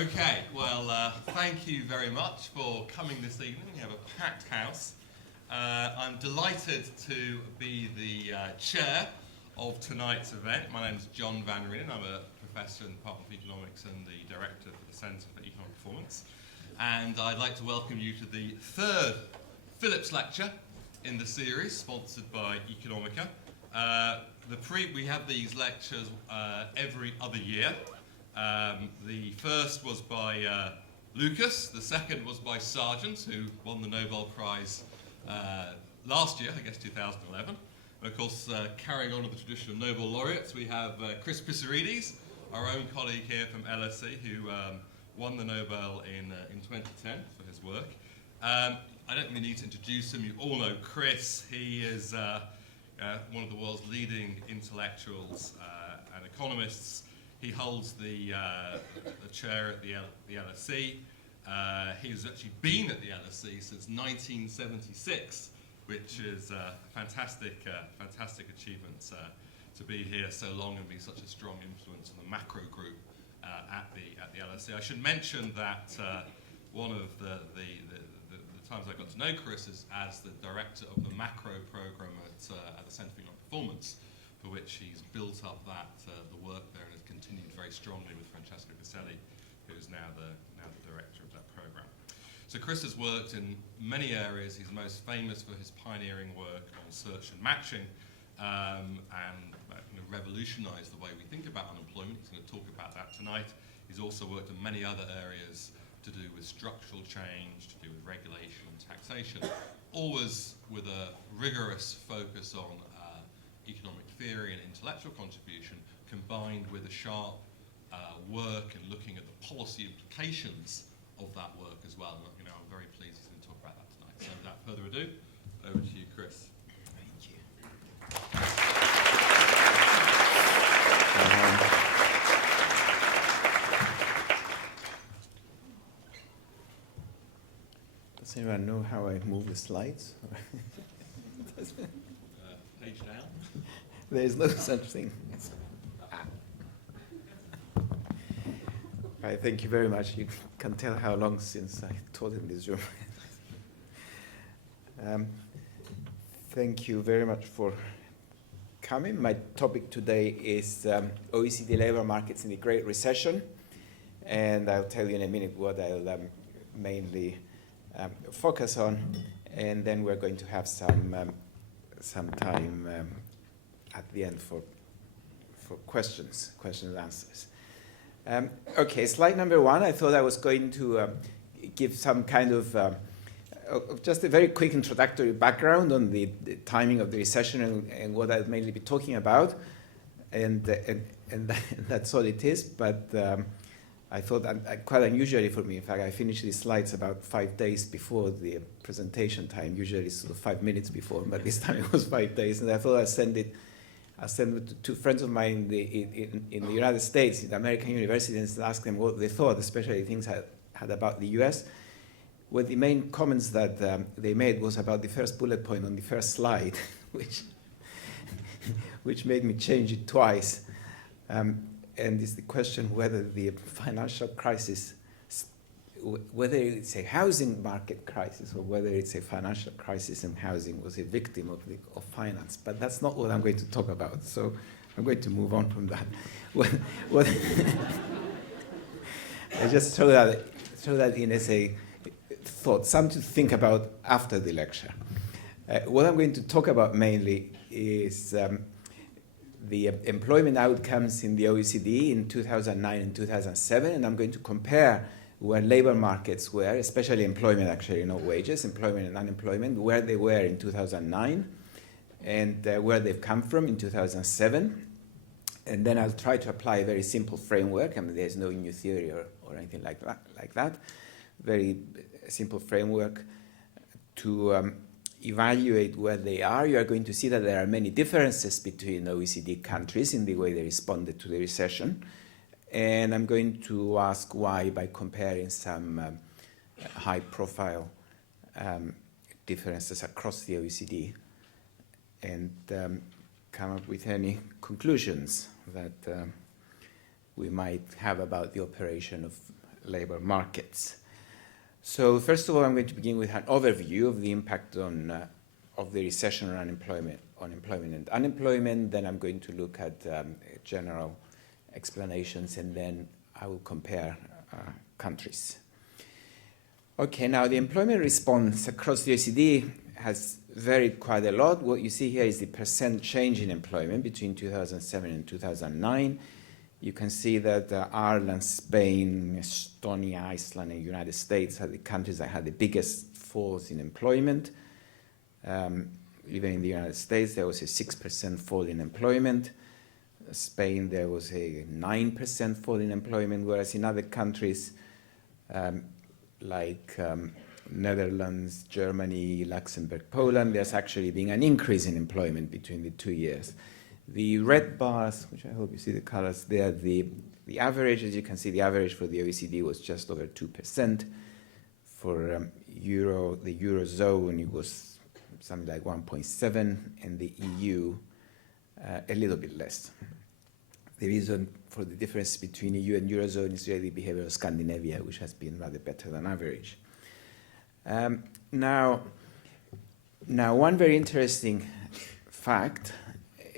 Okay, well, thank you very much for coming this evening. We have a packed house. I'm delighted to be the chair of tonight's event. My name is John Van Reenen. I'm a professor in the Department of Economics and the director for the Centre for Economic Performance. And I'd like to welcome you to the third Phillips Lecture in the series, sponsored by Economica. We have these lectures every other year. The first was by Lucas, the second was by Sargent, who won the Nobel Prize last year, I guess 2011. And of course, carrying on with the tradition of Nobel laureates, we have Chris Pissarides, our own colleague here from LSE, who won the Nobel in 2010 for his work. I don't really need to introduce him. You all know Chris. He is one of the world's leading intellectuals and economists. He holds the chair at the LSE. He's actually been at the LSE since 1976, which is a fantastic achievement to be here so long and be such a strong influence on the macro group at the LSE. I should mention that one of the times I got to know Chris is as the director of the macro program at the Centre for Economic Performance, for which he's built up the work there and has continued very strongly with Francesco Caselli, who is now the director of that program. So Chris has worked in many areas. He's most famous for his pioneering work on search and matching, and revolutionised the way we think about unemployment. He's going to talk about that tonight. He's also worked in many other areas to do with structural change, to do with regulation and taxation, always with a rigorous focus on economic theory and intellectual contribution, combined with a sharp work and looking at the policy implications of that work as well. And, I'm very pleased he's going to talk about that tonight. So without further ado, over to you, Chris. Thank you. Does anyone know how I move the slides? Page down. There is no such thing. I thank you very much. You can tell how long since I taught in this room. Thank you very much for coming. My topic today is OECD labor markets in the Great Recession, and I'll tell you in a minute what I'll mainly focus on, and then we're going to have some time at the end for questions and answers. Okay, slide number 1. I thought I was going to give some kind of just a very quick introductory background on the timing of the recession and what I'll mainly be talking about, and that's all it is. But I thought that quite unusually for me. In fact, I finished these slides about 5 days before the presentation time. Usually it's sort of 5 minutes before, but this time it was 5 days, and I thought I'd send it to 2 friends of mine in the United States, in the American universities, and ask them what they thought, especially things I had about the US. Well, the main comments that they made was about the first bullet point on the first slide, which made me change it twice. And it's the question whether the financial crisis, whether it's a housing market crisis or whether it's a financial crisis and housing was a victim of finance. But that's not what I'm going to talk about, so I'm going to move on from that. I just throw that in as a thought, something to think about after the lecture. What I'm going to talk about mainly is the employment outcomes in the OECD in 2009 and 2007, and I'm going to compare where labor markets were, especially employment actually, not wages, employment and unemployment, where they were in 2009 and where they've come from in 2007. And then I'll try to apply a very simple framework. I mean, there's no new theory or anything like that. Very simple framework to evaluate where they are. You are going to see that there are many differences between OECD countries in the way they responded to the recession. And I'm going to ask why by comparing some high-profile differences across the OECD and come up with any conclusions that we might have about the operation of labor markets. So first of all, I'm going to begin with an overview of the impact of the recession on employment and unemployment. Then I'm going to look at general explanations, and then I will compare countries. Okay, now the employment response across the OECD has varied quite a lot. What you see here is the percent change in employment between 2007 and 2009. You can see that Ireland, Spain, Estonia, Iceland, and the United States are the countries that had the biggest falls in employment. Even in the United States, there was a 6% fall in employment. Spain, there was a 9% fall in employment, whereas in other countries like Netherlands, Germany, Luxembourg, Poland, there's actually been an increase in employment between the 2 years. The red bars, which I hope you see the colors there, the average, as you can see, the average for the OECD was just over 2%. For the Eurozone, it was something like 1.7%, and the EU, a little bit less. The reason for the difference between EU and Eurozone is really the behavior of Scandinavia, which has been rather better than average. Now, one very interesting fact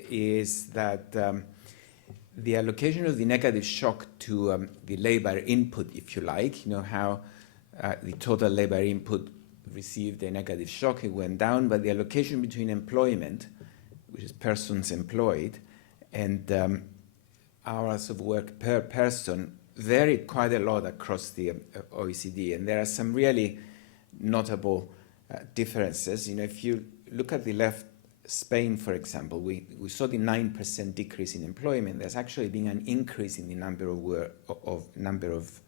is that the allocation of the negative shock to the labor input, if you like, how the total labor input received a negative shock, it went down, but the allocation between employment, which is persons employed, and hours of work per person varied quite a lot across the OECD, and there are some really notable differences. If you look at the left, Spain, for example, we saw the 9% decrease in employment. There's actually been an increase in the number of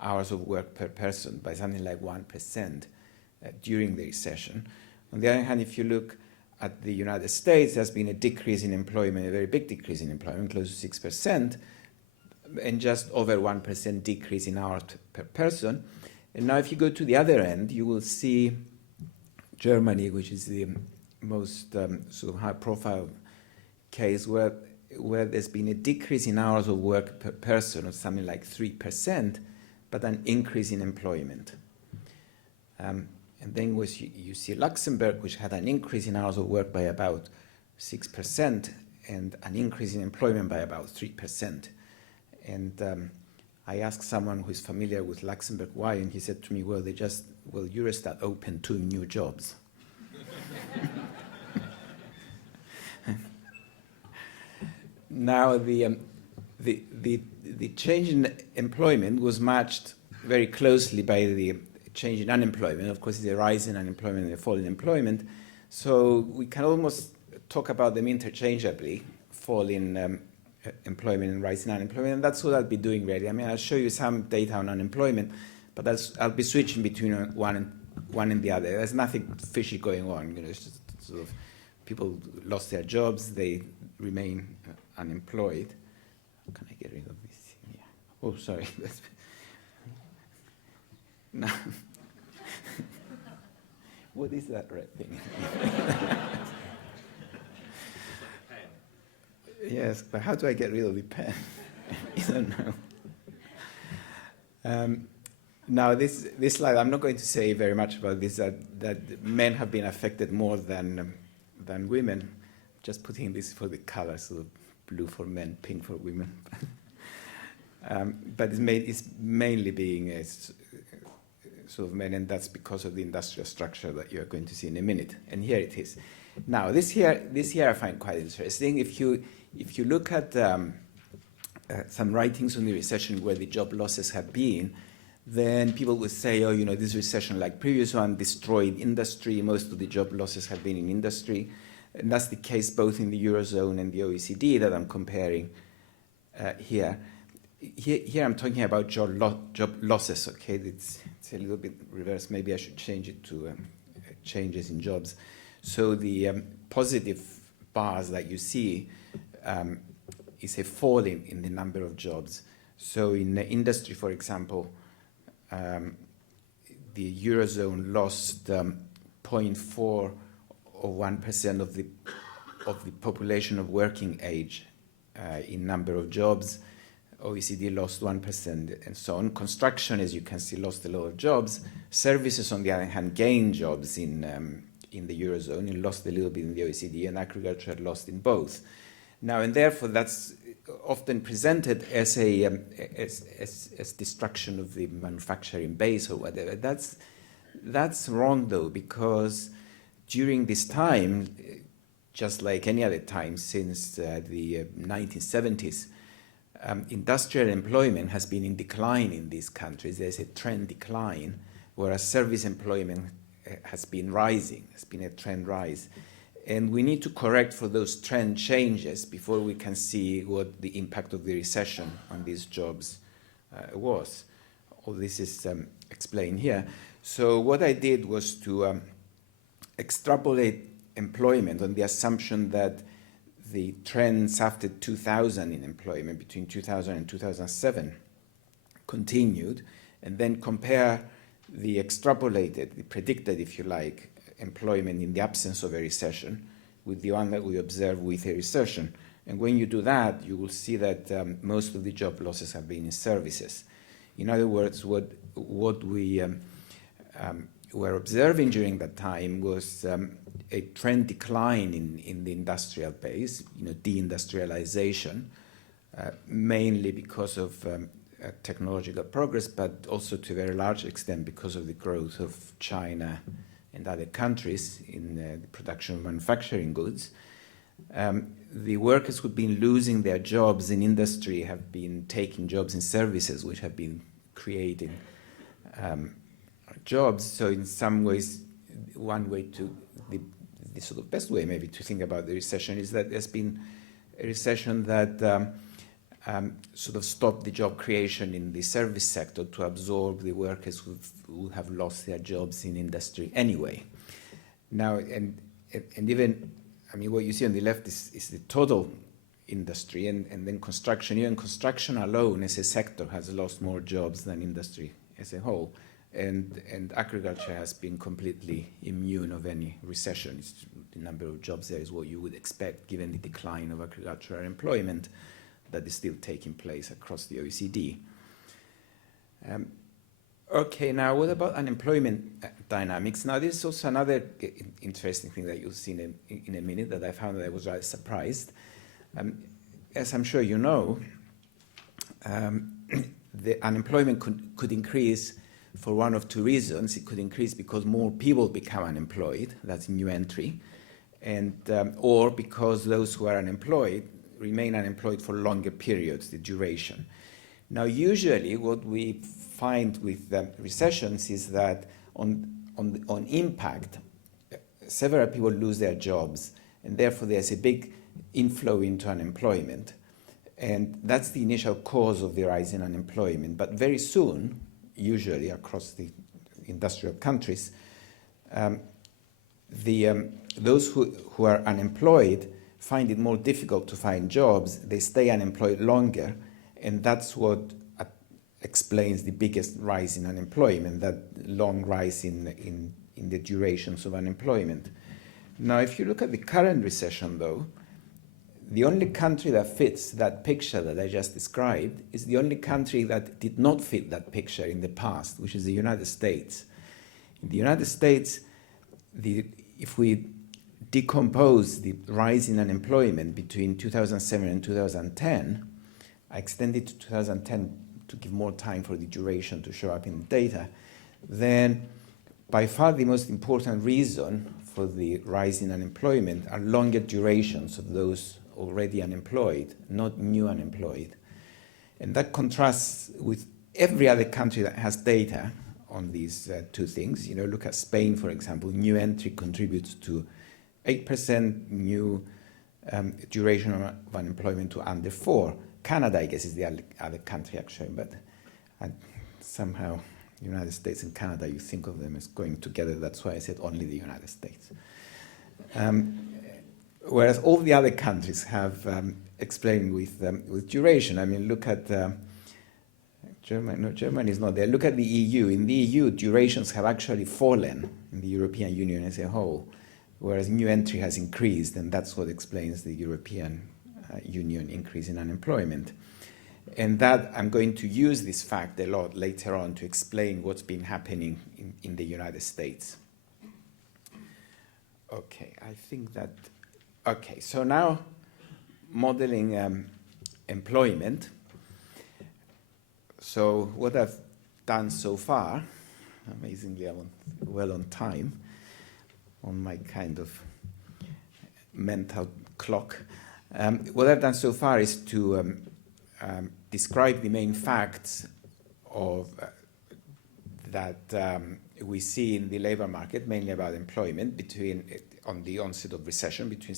hours of work per person by something like 1% during the recession. On the other hand, if you look at the United States, there's been a decrease in employment, a very big decrease in employment, close to 6%, and just over 1% decrease in hours per person. And now if you go to the other end, you will see Germany, which is the most sort of high-profile case where there's been a decrease in hours of work per person of something like 3%, but an increase in employment. And then you see Luxembourg, which had an increase in hours of work by about 6% and an increase in employment by about 3%. And I asked someone who is familiar with Luxembourg why, and he said to me, well, Eurostat opened 2 new jobs. Now, the change in employment was matched very closely by the change in unemployment. Of course, it's a rise in unemployment and a fall in employment. So we can almost talk about them interchangeably, fall in employment and rise in unemployment. And that's what I'll be doing, really. I mean, I'll show you some data on unemployment, but I'll be switching between one and the other. There's nothing fishy going on. It's just sort of people lost their jobs, they remain unemployed. How can I get rid of this? Yeah. Oh, sorry. Now, what is that red thing? Yes, but how do I get rid of the pen? I don't know. Now, this slide, I'm not going to say very much about this, that men have been affected more than women. Just putting this for the color, so blue for men, pink for women. But it's mainly being a sort of men, and that's because of the industrial structure that you're going to see in a minute. And here it is. Now, this here I find quite interesting. If you look at some writings on the recession where the job losses have been, then people would say, oh, this recession, like previous one, destroyed industry. Most of the job losses have been in industry. And that's the case both in the Eurozone and the OECD that I'm comparing here. Here I'm talking about job losses, okay? It's a little bit reversed. Maybe I should change it to changes in jobs. So the positive bars that you see is a fall in the number of jobs. So in the industry, for example, the Eurozone lost 0.4 or 1% of the population of working age in number of jobs. OECD lost 1% and so on. Construction, as you can see, lost a lot of jobs. Services, on the other hand, gained jobs in the Eurozone and lost a little bit in the OECD, and agriculture lost in both. Now, and therefore, that's often presented as as destruction of the manufacturing base or whatever. That's wrong, though, because during this time, just like any other time since the 1970s, industrial employment has been in decline in these countries. There's a trend decline, whereas service employment has been rising, has been a trend rise. And we need to correct for those trend changes before we can see what the impact of the recession on these jobs was. All this is explained here. So what I did was to extrapolate employment on the assumption that the trends after 2000 in employment, between 2000 and 2007, continued, and then compare the extrapolated, the predicted, if you like, employment in the absence of a recession with the one that we observe with a recession. And when you do that, you will see that most of the job losses have been in services. In other words, what we were observing during that time was a trend decline in the industrial base, deindustrialization, mainly because of technological progress, but also to a very large extent because of the growth of China and other countries in the production of manufacturing goods. The workers who've been losing their jobs in industry have been taking jobs in services, which have been creating jobs. So in some ways, one way to, the sort of best way maybe to think about the recession is that there's been a recession that sort of stopped the job creation in the service sector to absorb the workers who have lost their jobs in industry anyway. Now, and even, I mean, what you see on the left is the total industry, and then construction. Even construction alone as a sector has lost more jobs than industry as a whole. And agriculture has been completely immune of any recession. The number of jobs there is what you would expect given the decline of agricultural employment that is still taking place across the OECD. Okay, now what about unemployment dynamics? Now this is also another interesting thing that you'll see in a minute that I found that I was rather surprised. As I'm sure you know, the unemployment could increase for one of two reasons. It could increase because more people become unemployed, that's new entry, and or because those who are unemployed remain unemployed for longer periods, the duration. Now, usually what we find with recessions is that on impact, several people lose their jobs, and therefore there's a big inflow into unemployment. And that's the initial cause of the rise in unemployment. But very soon, usually across the industrial countries, those who are unemployed find it more difficult to find jobs. They stay unemployed longer, and that's what explains the biggest rise in unemployment, that long rise in the durations of unemployment. Now, if you look at the current recession, though, the only country that fits that picture that I just described is the only country that did not fit that picture in the past, which is the United States. In the United States, if we decompose the rise in unemployment between 2007 and 2010, I extended to 2010 to give more time for the duration to show up in the data, then by far the most important reason for the rise in unemployment are longer durations of those already unemployed, not new unemployed. And that contrasts with every other country that has data on these two things. Look at Spain, for example. New entry contributes to 8%, new duration of unemployment to under 4%. Canada, I guess, is the other country, actually, but somehow United States and Canada, you think of them as going together. That's why I said only the United States. Whereas all the other countries have explained with duration. I mean, look at Germany. No, Germany is not there. Look at the EU. In the EU, durations have actually fallen in the European Union as a whole, whereas new entry has increased, and that's what explains the European Union increase in unemployment. And that I'm going to use this fact a lot later on to explain what's been happening in the United States. Okay, I think that, okay, so now modeling employment. So what I've done so far, amazingly I'm well on time on my kind of mental clock. What I've done so far is to describe the main facts of that we see in the labor market, mainly about employment, on the onset of recession between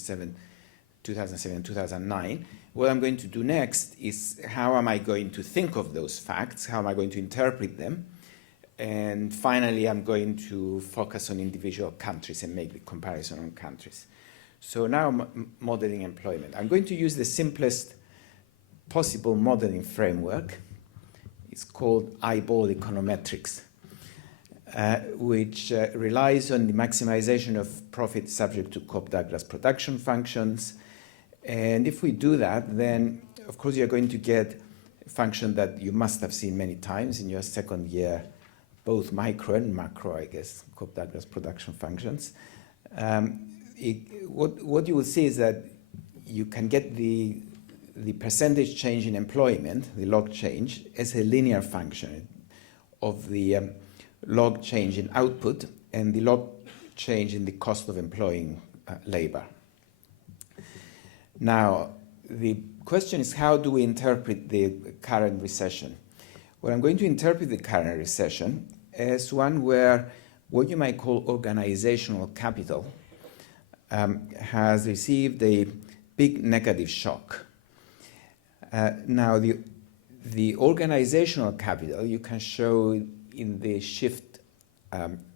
2007 and 2009. What I'm going to do next is how am I going to think of those facts, how am I going to interpret them, and finally I'm going to focus on individual countries and make the comparison on countries. So now modeling employment. I'm going to use the simplest possible modeling framework. It's called eyeball econometrics, which relies on the maximization of profit subject to Cobb-Douglas production functions. And if we do that, then of course you're going to get a function that you must have seen many times in your second year, both micro and macro, I guess, Cobb-Douglas production functions. What you will see is that you can get the percentage change in employment, the log change, as a linear function of the log change in output and the log change in the cost of employing labor. Now, the question is, how do we interpret the current recession? Well, I'm going to interpret the current recession as one where what you might call organizational capital has received a big negative shock. Now, the organizational capital you can show in the shift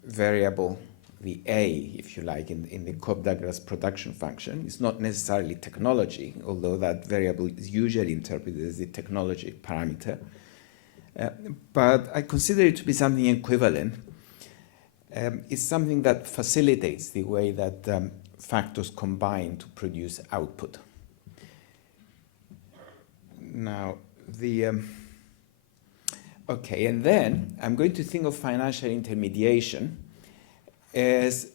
variable, the A, if you like, in the Cobb-Douglas production function. It's not necessarily technology, although that variable is usually interpreted as the technology parameter. But I consider it to be something equivalent. It's something that facilitates the way that factors combine to produce output. Now, okay, and then I'm going to think of financial intermediation as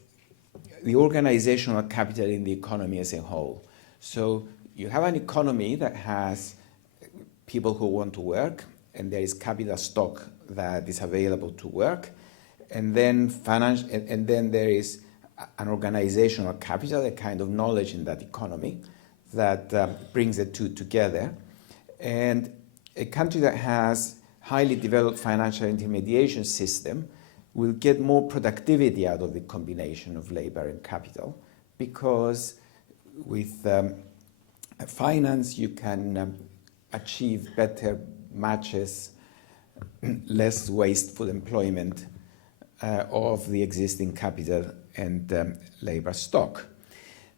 the organizational capital in the economy as a whole. So you have an economy that has people who want to work, and there is capital stock that is available to work, and then there is an organizational capital, a kind of knowledge in that economy that brings the two together. And a country that has highly developed financial intermediation system will get more productivity out of the combination of labor and capital, because with finance you can achieve better matches, less wasteful employment of the existing capital and labor stock.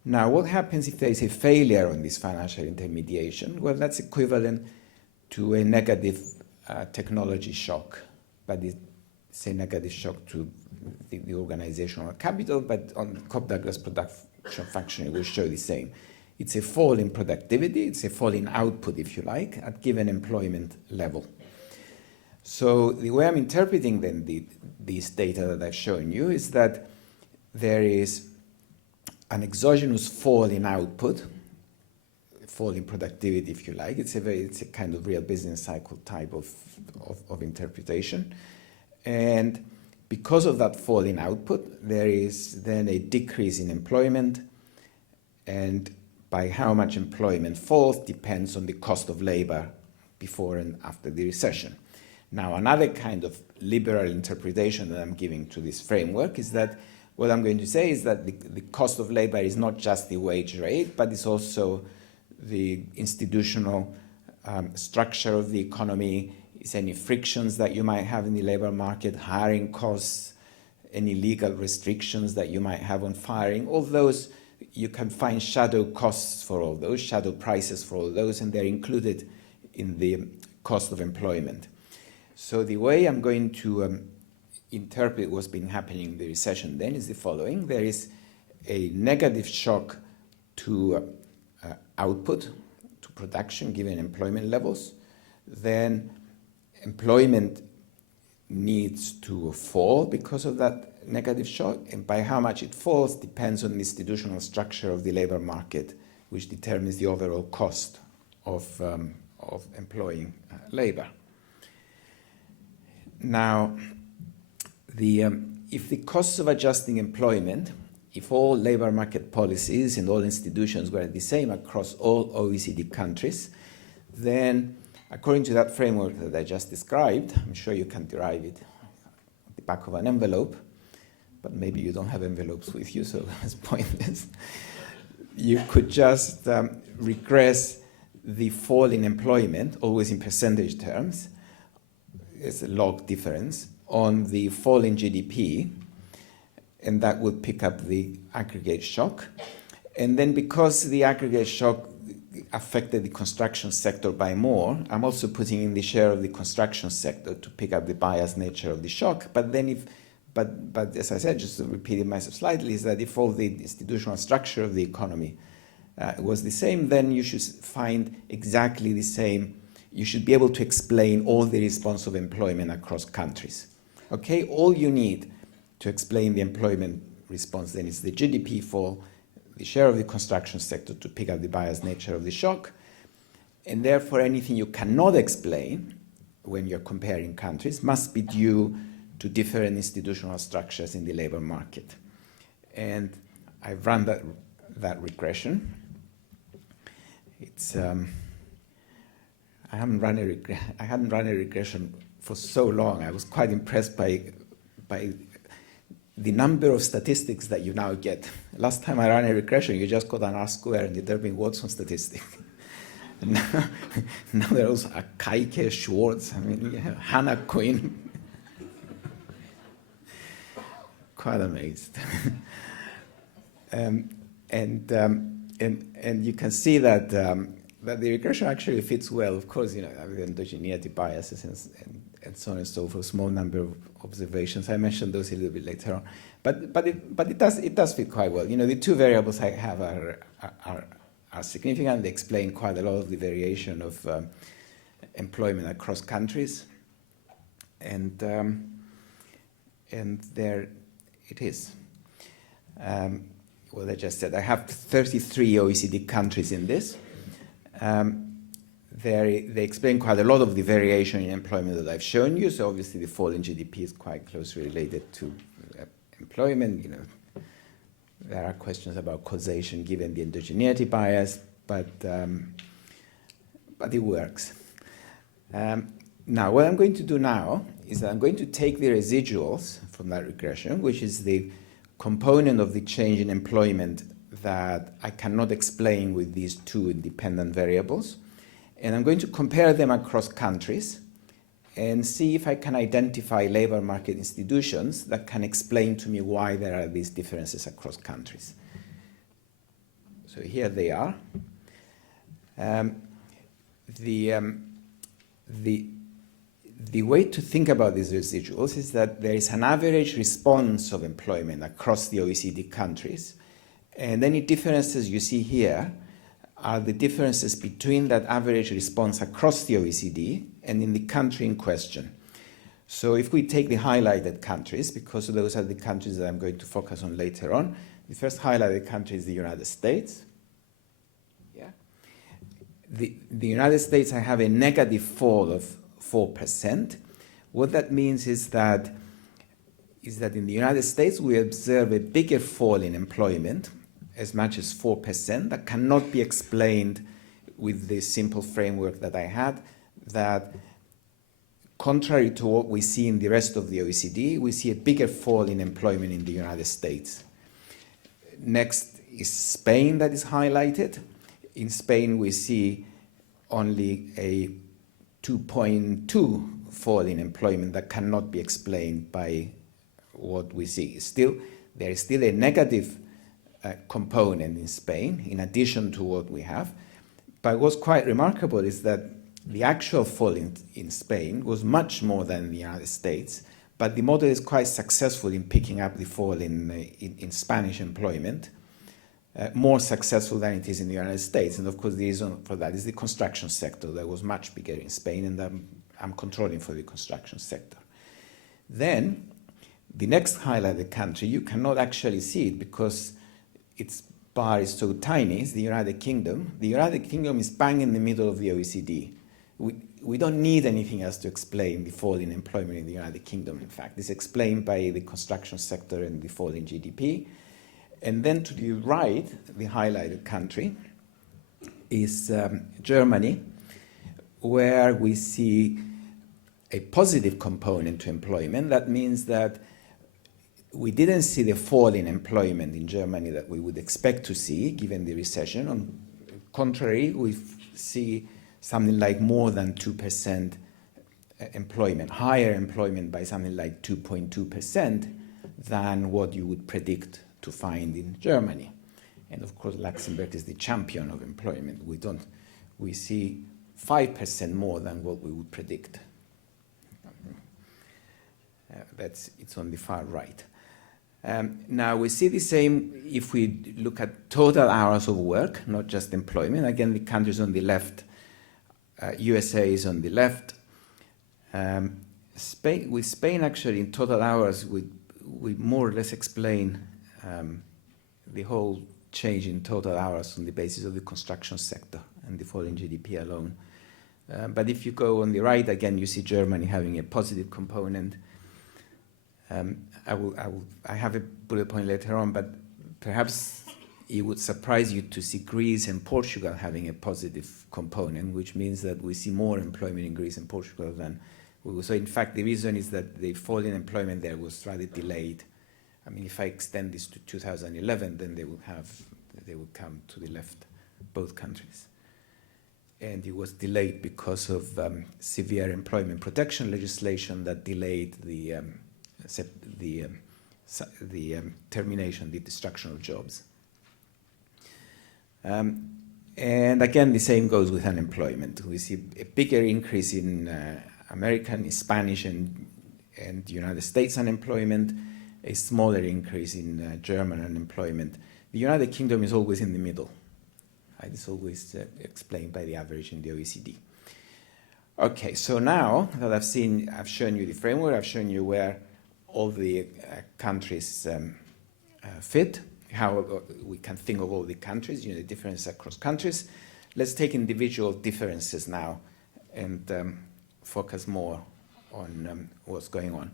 Now, what happens if there is a failure on this financial intermediation? Well, that's equivalent to a negative technology shock, but it's a negative shock to the organizational capital, but on Cobb-Douglas production function it will show the same. It's a fall in productivity, it's a fall in output, if you like, at given employment level. So the way I'm interpreting then these data that I've shown you is that there is an exogenous fall in output, fall in productivity, if you like. It's a kind of real business cycle type of interpretation. And because of that fall in output, there is then a decrease in employment, and by how much employment falls depends on the cost of labor before and after the recession. Now, another kind of liberal interpretation that I'm giving to this framework is that what I'm going to say is that the cost of labor is not just the wage rate, but it's also the institutional structure of the economy. It's any frictions that you might have in the labor market, hiring costs, any legal restrictions that you might have on firing. All those, you can find shadow costs for all those, shadow prices for all those, and they're included in the cost of employment. So the way I'm going to interpret what's been happening in the recession then is the following. There is a negative shock to output, to production, given employment levels. then employment needs to fall because of that negative shock, and by how much it falls depends on the institutional structure of the labor market, which determines the overall cost of employing labor. Now, if the costs of adjusting employment, if all labor market policies and all institutions were the same across all OECD countries, then according to that framework that I just described, I'm sure you can derive it at the back of an envelope, but maybe you don't have envelopes with you, so it's pointless. You could just regress the fall in employment, always in percentage terms, it's a log difference, on the fall in GDP, and that would pick up the aggregate shock. And then because the aggregate shock affected the construction sector by more, I'm also putting in the share of the construction sector to pick up the biased nature of the shock. But then but as I said, just to repeat myself slightly, is that if all the institutional structure of the economy was the same, then you should find exactly the same. You should be able to explain all the response of employment across countries. Okay, all you need to explain the employment response then is the GDP fall, the share of the construction sector to pick up the biased nature of the shock, and therefore anything you cannot explain when you're comparing countries must be due to different institutional structures in the labor market. And I've run that regression. It's I hadn't run a regression for so long. I was quite impressed by the number of statistics that you now get. Last time I ran a regression, you just got an R-square and determined Watson statistic. And now there's a Kaike, Schwartz, Hannah Quinn. Quite amazed. And you can see that that the regression actually fits well. Of course, with endogeneity biases and so on and so forth. Small number of observations. I mentioned those a little bit later on, but it does fit quite well. The two variables I have are significant. They explain quite a lot of the variation of employment across countries, and there it is. Well, I just said I have 33 OECD countries in this. They explain quite a lot of the variation in employment that I've shown you. So obviously the fall in GDP is quite closely related to employment. There are questions about causation given the endogeneity bias, but it works. Now, what I'm going to do now is that I'm going to take the residuals from that regression, which is the component of the change in employment that I cannot explain with these two independent variables. And I'm going to compare them across countries and see if I can identify labor market institutions that can explain to me why there are these differences across countries. So here they are. The way to think about these residuals is that there is an average response of employment across the OECD countries, and any differences you see here are the differences between that average response across the OECD and in the country in question. So if we take the highlighted countries, because those are the countries that I'm going to focus on later on, the first highlighted country is the United States. Yeah. The United States, I have a negative fall of 4%. What that means is that in the United States we observe a bigger fall in employment, as much as 4%, that cannot be explained with the simple framework that I had, that contrary to what we see in the rest of the OECD, we see a bigger fall in employment in the United States. Next is Spain that is highlighted. In Spain we see only a 2.2 fall in employment that cannot be explained by what we see. There is still a negative component in Spain, in addition to what we have. But what's quite remarkable is that the actual fall in Spain was much more than in the United States, but the model is quite successful in picking up the fall in Spanish employment. more successful than it is in the United States. And of course, the reason for that is the construction sector that was much bigger in Spain, and I'm controlling for the construction sector. Then, the next highlighted country, you cannot actually see it because its bar is so tiny, it's the United Kingdom. The United Kingdom is bang in the middle of the OECD. We don't need anything else to explain the fall in employment in the United Kingdom, in fact. It's explained by the construction sector and the fall in GDP. And then to the right, the highlighted country is Germany, where we see a positive component to employment. That means that we didn't see the fall in employment in Germany that we would expect to see given the recession. On the contrary, we see something like more than 2% employment, higher employment by something like 2.2% than what you would predict to find in Germany. And of course, Luxembourg is the champion of employment. We see 5% more than what we would predict. It's on the far right. Now we see the same if we look at total hours of work, not just employment. Again, the countries on the left, USA is on the left. With Spain actually in total hours, we more or less explain the whole change in total hours on the basis of the construction sector and the fall in GDP alone. But if you go on the right, again, you see Germany having a positive component. I have a bullet point later on, but perhaps it would surprise you to see Greece and Portugal having a positive component, which means that we see more employment in Greece and Portugal than we will. So in fact, the reason is that the fall in employment there was rather delayed. I mean, if I extend this to 2011, then they would come to the left, both countries. And it was delayed because of severe employment protection legislation that delayed the termination, the destruction of jobs. And again, the same goes with unemployment. We see a bigger increase in American, Spanish, and United States unemployment, a smaller increase in German unemployment. The United Kingdom is always in the middle. Right? It's always explained by the average in the OECD. Okay, so now that I've shown you the framework, I've shown you where all the countries fit, how we can think of all the countries, the differences across countries. Let's take individual differences now and focus more on what's going on.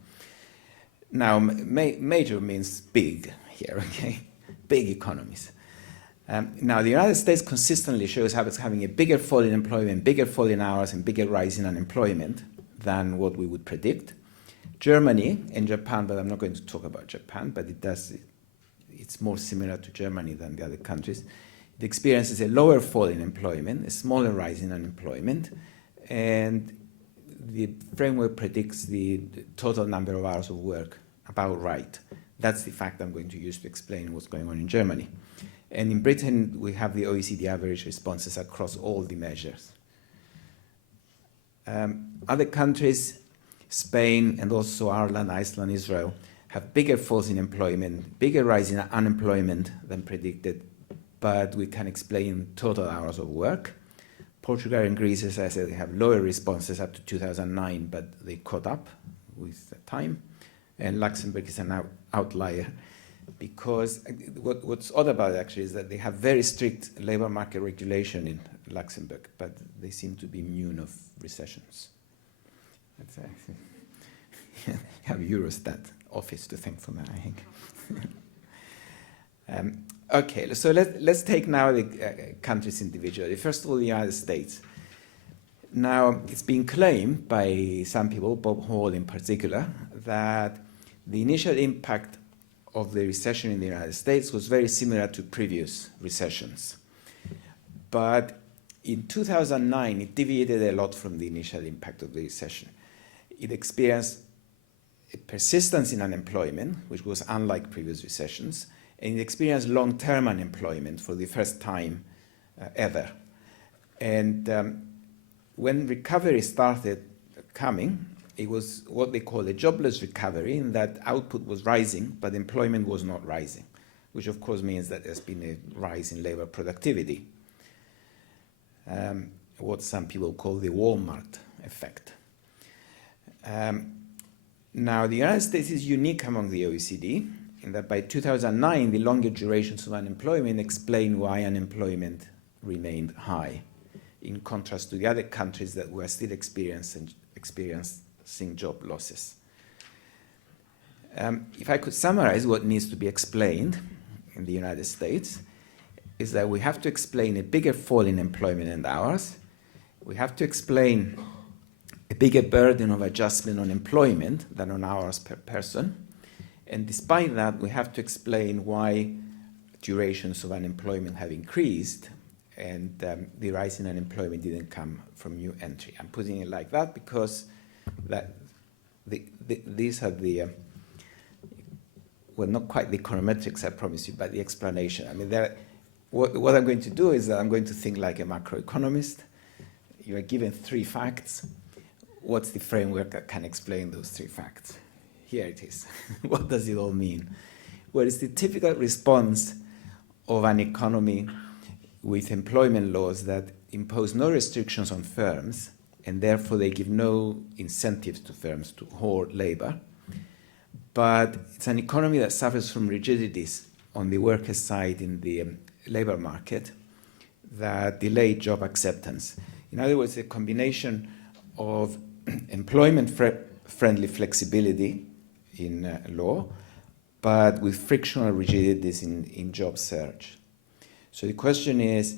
Now, major means big here, okay? Big economies. Now, the United States consistently shows how it's having a bigger fall in employment, bigger fall in hours, and bigger rise in unemployment than what we would predict. Germany and Japan, but I'm not going to talk about Japan, but it's more similar to Germany than the other countries. It experiences a lower fall in employment, a smaller rise in unemployment, and the framework predicts the total number of hours of work about right. That's the fact I'm going to use to explain what's going on in Germany. And in Britain, we have the OECD average responses across all the measures. Other countries, Spain and also Ireland, Iceland, Israel, have bigger falls in employment, bigger rise in unemployment than predicted, but we can explain total hours of work. Portugal and Greece, as I said, have lower responses up to 2009, but they caught up with time. And Luxembourg is an outlier because what's odd about it actually is that they have very strict labor market regulation in Luxembourg, but they seem to be immune of recessions. Have Eurostat office to thank for that, I think. Okay, so let's take now the countries individually. First of all, the United States. Now, it's been claimed by some people, Bob Hall in particular, that the initial impact of the recession in the United States was very similar to previous recessions. But in 2009, it deviated a lot from the initial impact of the recession. It experienced a persistence in unemployment, which was unlike previous recessions, and it experienced long-term unemployment for the first time ever. And when recovery started coming, it was what they call a jobless recovery, in that output was rising, but employment was not rising. which of course means that there's been a rise in labor productivity, what some people call the Walmart effect. Now, the United States is unique among the OECD in that by 2009, the longer durations of unemployment explain why unemployment remained high, in contrast to the other countries that were still experiencing job losses. If I could summarize what needs to be explained in the United States, is that we have to explain a bigger fall in employment and hours. We have to explain a bigger burden of adjustment on employment than on hours per person. And despite that, we have to explain why durations of unemployment have increased and the rise in unemployment didn't come from new entry. I'm putting it like that because these are the, well, not quite the econometrics, I promise you, but the explanation. I mean, what I'm going to do is that I'm going to think like a macroeconomist. You are given 3 facts. What's the framework that can explain those 3 facts? Here it is. What does it all mean? Well, it's the typical response of an economy with employment laws that impose no restrictions on firms, and therefore they give no incentives to firms to hoard labor. But it's an economy that suffers from rigidities on the workers' side in the labor market that delay job acceptance. In other words, a combination of employment-friendly flexibility in law, but with frictional rigidities in job search. So the question is,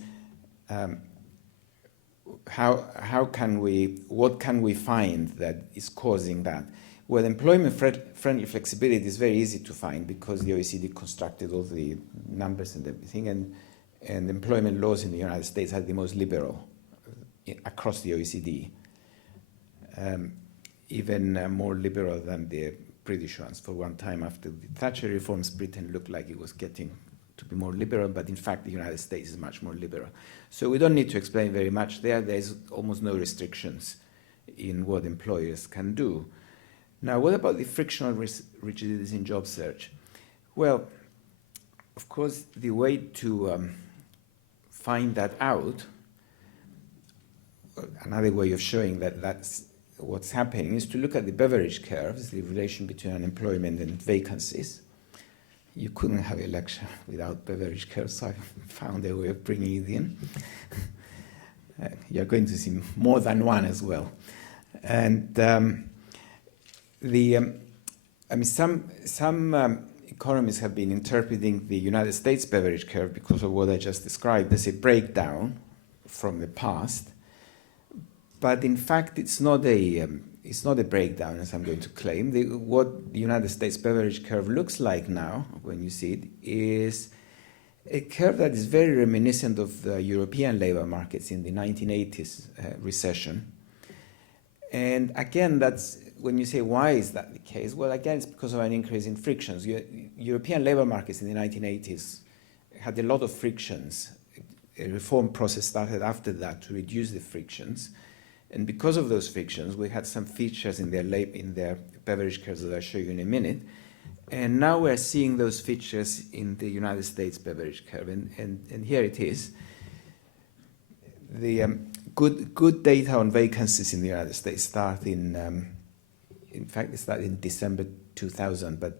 what can we find that is causing that? Well, employment-friendly flexibility is very easy to find because the OECD constructed all the numbers and everything, and employment laws in the United States are the most liberal across the OECD, even more liberal than the British ones. For one time after the Thatcher reforms, Britain looked like it was getting to be more liberal, but in fact the United States is much more liberal. So we don't need to explain very much there. There's almost no restrictions in what employers can do. Now, what about the frictional rigidities in job search? Well, of course, the way to find that out, another way of showing that that's what's happening, is to look at the Beverage Curves, the relation between unemployment and vacancies. You couldn't have a lecture without Beverage Curves, so I found a way of bringing it in. You're going to see more than one as well. And some economists have been interpreting the United States Beverage Curve because of what I just described as a breakdown from the past. But in fact, it's not a breakdown, as I'm going to claim. What the United States Beverage Curve looks like now, when you see it, is a curve that is very reminiscent of the European labor markets in the 1980s recession. And again, that's when you say, why is that the case? Well, again, it's because of an increase in frictions. European labor markets in the 1980s had a lot of frictions. A reform process started after that to reduce the frictions. And because of those frictions, we had some features in their Beverage Curves that I'll show you in a minute. And now we're seeing those features in the United States Beverage Curve. And here it is. The good data on vacancies in the United States start in fact, it started in December 2000, but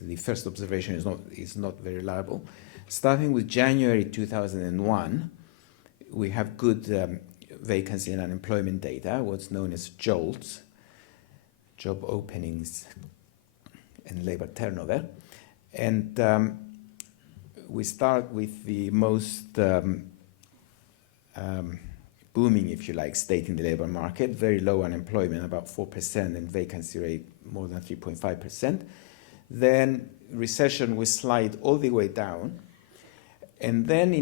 the first observation is not very reliable. Starting with January 2001, we have good vacancy and unemployment data, what's known as JOLTS, job openings and labor turnover. And we start with the most booming, if you like, state in the labor market, very low unemployment, about 4%, and vacancy rate more than 3.5%. Then recession will slide all the way down. And then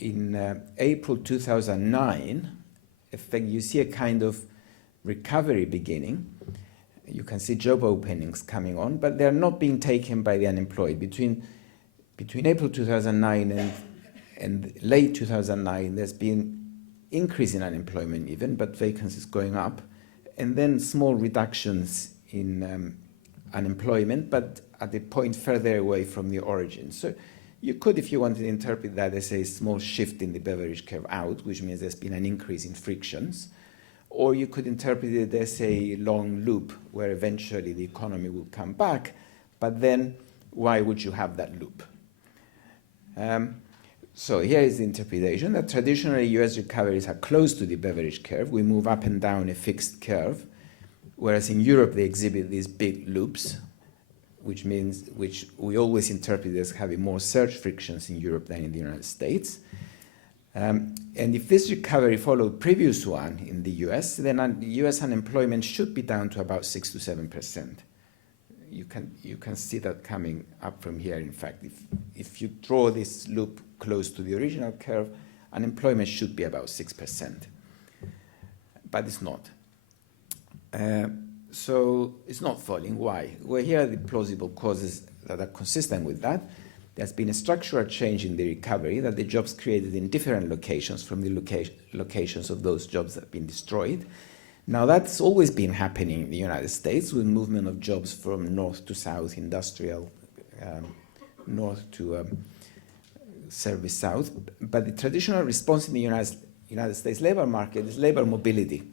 in April 2009, you see a kind of recovery beginning. You can see job openings coming on, but they're not being taken by the unemployed. Between April 2009 and late 2009, there's been increase in unemployment even, but vacancies going up, and then small reductions in unemployment, but at a point further away from the origin. So you could, if you wanted to interpret that as a small shift in the beverage curve out, which means there's been an increase in frictions, or you could interpret it as a long loop where eventually the economy will come back, but then why would you have that loop? So here is the interpretation that traditionally US recoveries are close to the beverage curve. We move up and down a fixed curve, whereas in Europe they exhibit these big loops, which we always interpret as having more surge frictions in Europe than in the United States. And if this recovery followed previous one in the US, then US unemployment should be down to about 6 to 7%. You can see that coming up from here. In fact, if you draw this loop close to the original curve, unemployment should be about 6%. But it's not. So it's not falling. Why? Well, here are the plausible causes that are consistent with that. There's been a structural change in the recovery, that the jobs created in different locations from the locations of those jobs that have been destroyed. Now, that's always been happening in the United States with movement of jobs from north to south, industrial, north to service south. But the traditional response in the United States labor market is labor mobility.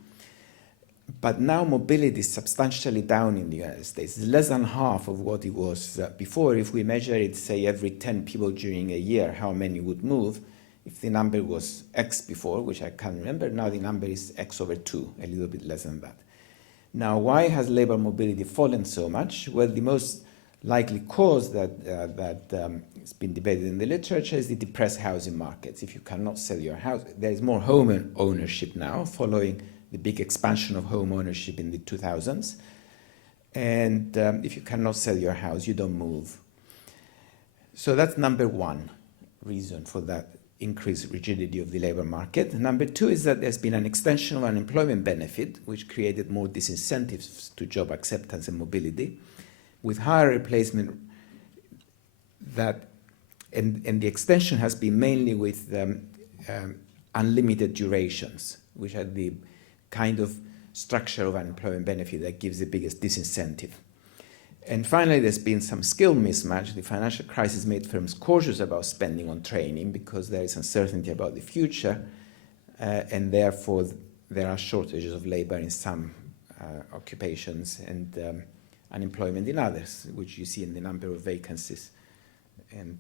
But now mobility is substantially down in the United States. It's less than half of what it was before. If we measure it, say, every 10 people during a year, how many would move? If the number was X before, which I can't remember, now the number is X over 2, a little bit less than that. Now, why has labor mobility fallen so much? Well, the most likely cause that has been debated in the literature is the depressed housing markets. If you cannot sell your house, there is more home ownership now following the big expansion of home ownership in the 2000s. And if you cannot sell your house, you don't move. So that's number one reason for that increased rigidity of the labor market. Number two is that there's been an extension of unemployment benefit, which created more disincentives to job acceptance and mobility, with higher replacement and the extension has been mainly with unlimited durations, which are the kind of structure of unemployment benefit that gives the biggest disincentive. And finally, there's been some skill mismatch. The financial crisis made firms cautious about spending on training because there is uncertainty about the future, and therefore there are shortages of labor in some occupations and unemployment in others, which you see in the number of vacancies and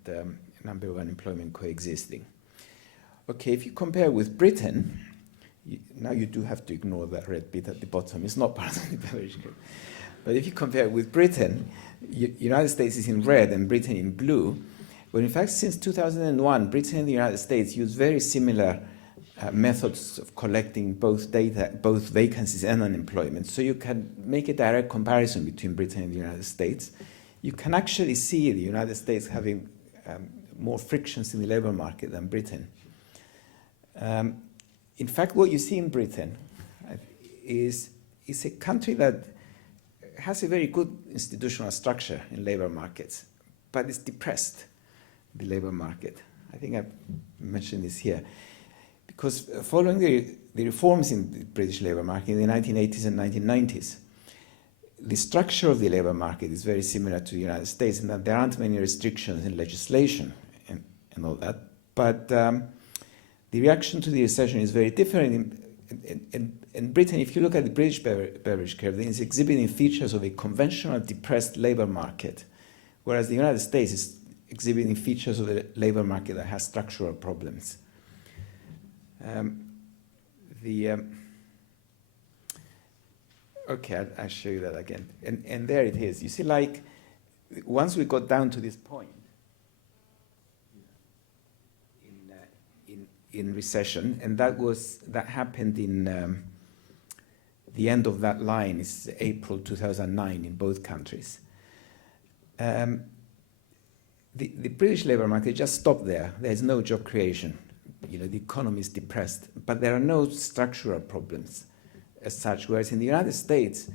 number of unemployment coexisting. Okay, if you compare with Britain, now you do have to ignore that red bit at the bottom. It's not part of the beverage curve. But if you compare with Britain, United States is in red and Britain in blue. But in fact, since 2001, Britain and the United States use very similar methods of collecting both data, both vacancies and unemployment. So you can make a direct comparison between Britain and the United States. You can actually see the United States having more frictions in the labor market than Britain. In fact, what you see in Britain is a country that has a very good institutional structure in labor markets, but it's depressed, the labor market. I think I've mentioned this here. Because following the reforms in the British labor market in the 1980s and 1990s, the structure of the labor market is very similar to the United States in that there aren't many restrictions in legislation and all that. But the reaction to the recession is very different. In Britain, if you look at the British beverage curve, then it's exhibiting features of a conventional depressed labor market, whereas the United States is exhibiting features of a labor market that has structural problems. Okay, I'll show you that again. And there it is. You see, like, once we got down to this point in recession, and that happened in the end of that line is April 2009 in both countries. The British labour market just stopped there. There's no job creation. The economy is depressed, but there are no structural problems as such. Whereas in the United States,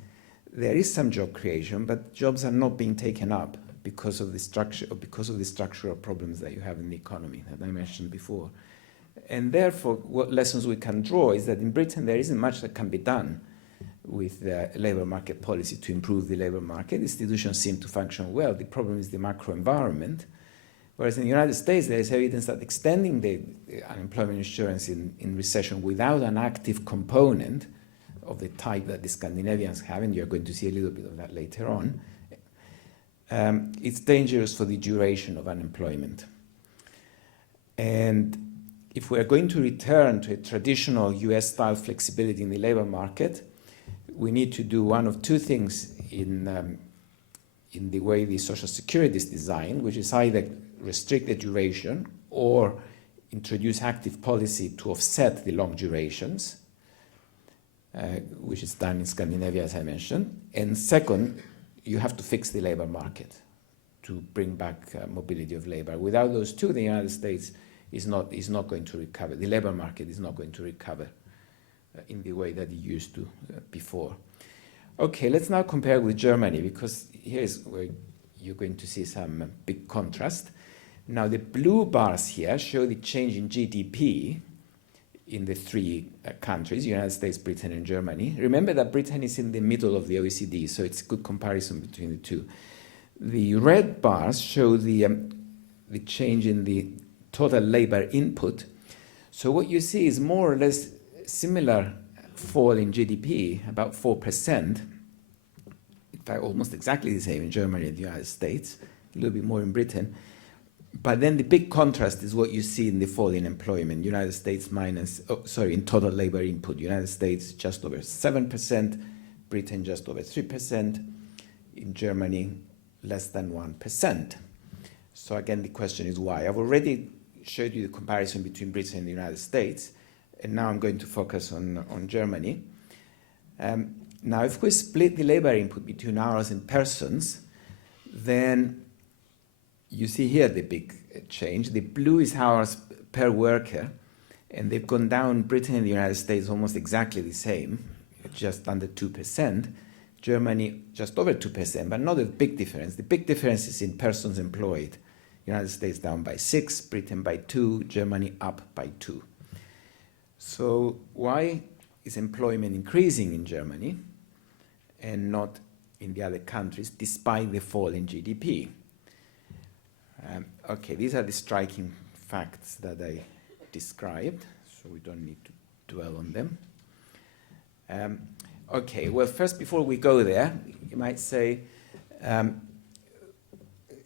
there is some job creation, but jobs are not being taken up because of the structural problems that you have in the economy that I mentioned before. And therefore, what lessons we can draw is that in Britain there isn't much that can be done with the labor market policy to improve the labor market. Institutions seem to function well. The problem is the macro environment. Whereas in the United States, there is evidence that extending the unemployment insurance in recession without an active component of the type that the Scandinavians have, and you're going to see a little bit of that later on, it's dangerous for the duration of unemployment. And if we're going to return to a traditional US-style flexibility in the labor market, we need to do one of two things in the way the Social Security is designed, which is either restrict the duration or introduce active policy to offset the long durations, which is done in Scandinavia, as I mentioned. And second, you have to fix the labor market to bring back mobility of labor. Without those two, the United States is not going to recover. The labor market is not going to recover in the way that it used to before. Okay, let's now compare with Germany, because here's where you're going to see some big contrast. Now, the blue bars here show the change in GDP in the three countries, United States, Britain, and Germany. Remember that Britain is in the middle of the OECD, so it's a good comparison between the two. The red bars show the change in the total labor input. So what you see is more or less similar fall in GDP, about 4%. In fact, almost exactly the same in Germany and the United States, a little bit more in Britain. But then the big contrast is what you see in the fall in employment. United States in total labor input. United States just over 7%, Britain just over 3%, in Germany less than 1%. So again, the question is why? I've already showed you the comparison between Britain and the United States, and now I'm going to focus on Germany. Now, if we split the labor input between hours and persons, then you see here the big change. The blue is hours per worker, and they've gone down. Britain and the United States almost exactly the same, just under 2%. Germany just over 2%, but not a big difference. The big difference is in persons employed. United States down by 6, Britain by 2, Germany up by 2. So why is employment increasing in Germany and not in the other countries, despite the fall in GDP? Okay, these are the striking facts that I described, so we don't need to dwell on them. Okay, well, first, before we go there, you might say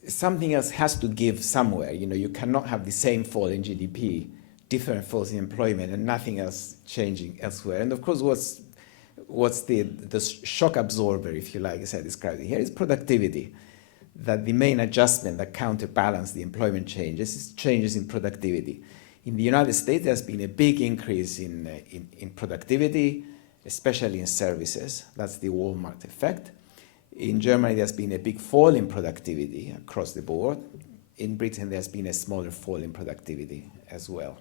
something else has to give somewhere. You know, you cannot have the same fall in GDP, different falls in employment, and nothing else changing elsewhere. And of course, what's the shock absorber, if you like, as I described it here, is productivity. That the main adjustment that counterbalance the employment changes is changes in productivity. In the United States, there's been a big increase in productivity, especially in services. That's the Walmart effect. In Germany, there's been a big fall in productivity across the board. In Britain, there's been a smaller fall in productivity as well.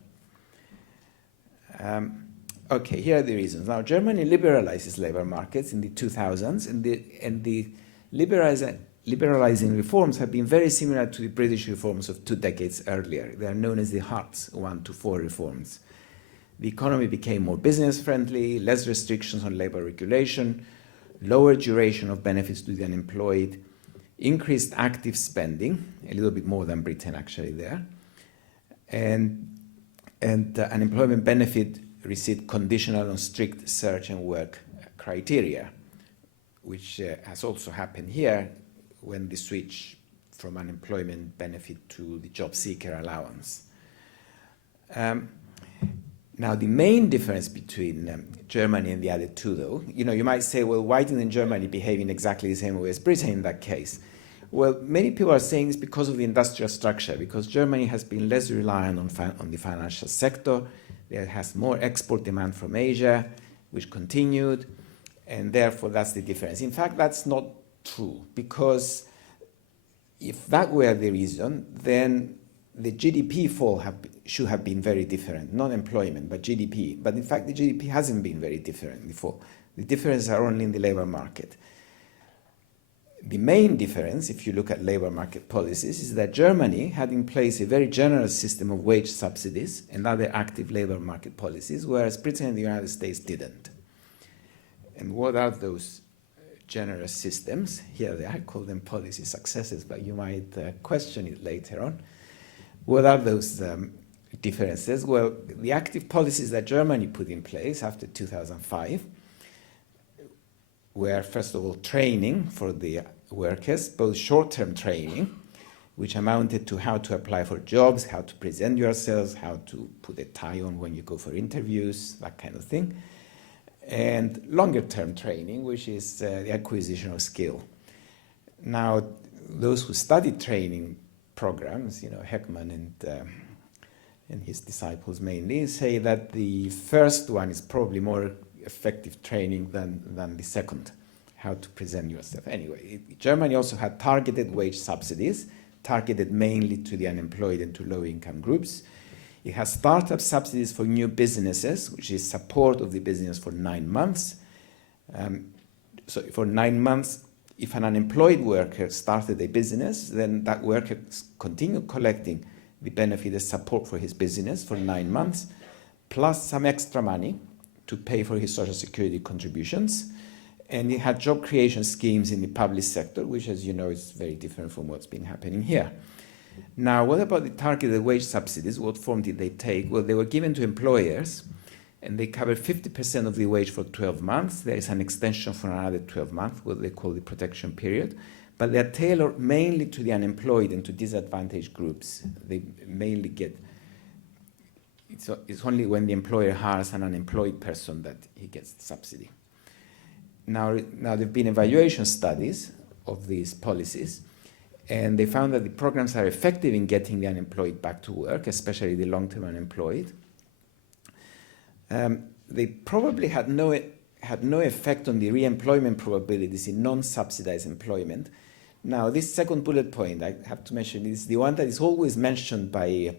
Okay, here are the reasons. Now, Germany liberalizes labor markets in the 2000s, and the liberalizing reforms have been very similar to the British reforms of 2 decades earlier. They are known as the Hartz 1 to 4 reforms. The economy became more business-friendly, less restrictions on labor regulation, lower duration of benefits to the unemployed, increased active spending, a little bit more than Britain actually there, and unemployment benefit received conditional on strict search and work criteria, which has also happened here when the switch from unemployment benefit to the job seeker allowance. Now, the main difference between Germany and the other two, though, you might say, well, why didn't Germany behave in exactly the same way as Britain in that case? Well, many people are saying it's because of the industrial structure, because Germany has been less reliant on the financial sector. There has more export demand from Asia, which continued, and therefore that's the difference. In fact, that's not true, because if that were the reason, then the GDP fall should have been very different, not employment, but GDP. But in fact, the GDP hasn't been very different before. The differences are only in the labor market. The main difference, if you look at labor market policies, is that Germany had in place a very generous system of wage subsidies and other active labor market policies, whereas Britain and the United States didn't. And what are those generous systems? Here they are. I call them policy successes, but you might question it later on. What are those differences? Well, the active policies that Germany put in place after 2005 were, first of all, training for the workers, both short-term training, which amounted to how to apply for jobs, how to present yourselves, how to put a tie on when you go for interviews, that kind of thing, and longer-term training, which is the acquisition of skill. Now, those who studied training programs, Heckman and his disciples mainly, say that the first one is probably more effective training than the second, how to present yourself. Anyway, Germany also had targeted wage subsidies, targeted mainly to the unemployed and to low-income groups. It has startup subsidies for new businesses, which is support of the business for 9 months. So for 9 months, if an unemployed worker started a business, then that worker continued collecting the benefit as support for his business for 9 months, plus some extra money to pay for his social security contributions. And it had job creation schemes in the public sector, which, as you know, is very different from what's been happening here. Now, what about the targeted wage subsidies? What form did they take? Well, they were given to employers, and they covered 50% of the wage for 12 months. There is an extension for another 12 months, what they call the protection period. But they're tailored mainly to the unemployed and to disadvantaged groups. They mainly get, it's only when the employer hires an unemployed person that he gets the subsidy. Now there have been evaluation studies of these policies, and they found that the programs are effective in getting the unemployed back to work, especially the long-term unemployed. They probably had no effect on the re-employment probabilities in non-subsidized employment. Now, this second bullet point, I have to mention, is the one that is always mentioned by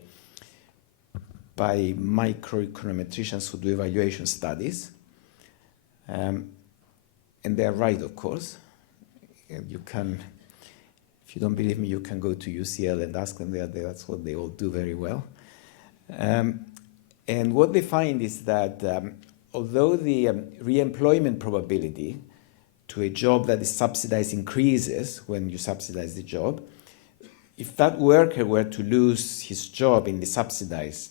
microeconometricians who do evaluation studies. And they're right, of course. You can, if you don't believe me, you can go to UCL and ask them. That's what they all do very well. And what they find is that although the re-employment probability to a job that is subsidized increases when you subsidize the job, if that worker were to lose his job in the subsidized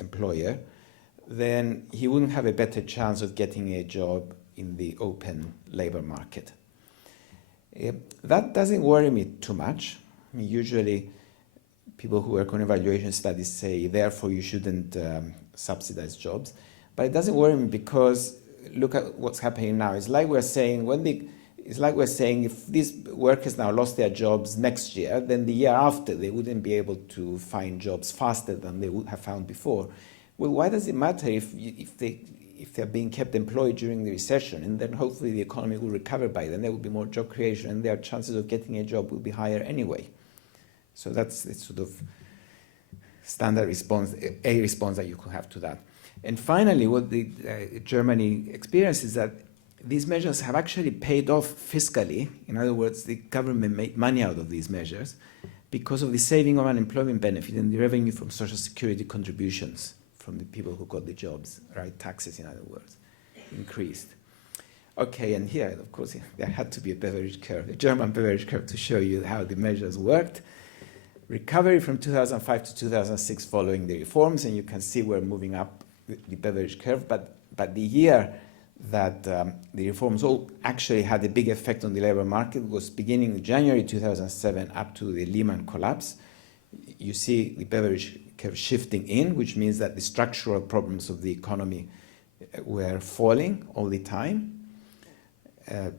employer, then he wouldn't have a better chance of getting a job in the open labor market. That doesn't worry me too much. I mean, usually people who work on evaluation studies say, therefore you shouldn't subsidize jobs. But it doesn't worry me because look at what's happening now. It's like we're saying if these workers now lost their jobs next year, then the year after they wouldn't be able to find jobs faster than they would have found before. Well, why does it matter if they're being kept employed during the recession, and then hopefully the economy will recover by then? There will be more job creation, and their chances of getting a job will be higher anyway. So that's the sort of standard response, a response that you could have to that. And finally, what the Germany experienced is that these measures have actually paid off fiscally. In other words, the government made money out of these measures because of the saving of unemployment benefit and the revenue from social security contributions from the people who got the jobs, right? Taxes, in other words, increased. Okay, and here, of course, there had to be a Beverage Curve, a German Beverage Curve, to show you how the measures worked. Recovery from 2005 to 2006 following the reforms, and you can see we're moving up the Beverage Curve, but the year that the reforms all actually had a big effect on the labor market was beginning in January 2007 up to the Lehman collapse. You see the Beverage Curve shifting in, which means that the structural problems of the economy were falling all the time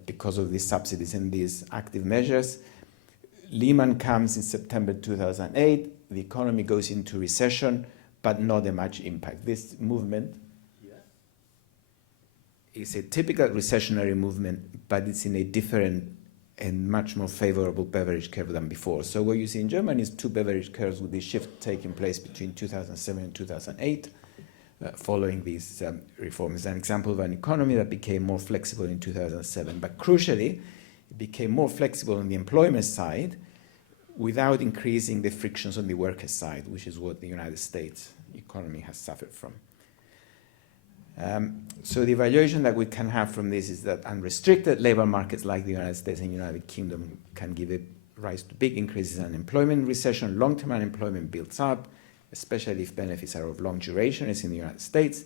because of these subsidies and these active measures. Lehman comes in September 2008. The economy goes into recession, but not a much impact. This movement is a typical recessionary movement, but it's in a different and much more favorable Beverage Curve than before. So what you see in Germany is two Beverage Curves with the shift taking place between 2007 and 2008 following these reforms. An example of an economy that became more flexible in 2007. But crucially, it became more flexible on the employment side without increasing the frictions on the worker side, which is what the United States economy has suffered from. So the evaluation that we can have from this is that unrestricted labor markets like the United States and United Kingdom can give rise to big increases in unemployment. Recession, long-term unemployment builds up, especially if benefits are of long duration, as in the United States.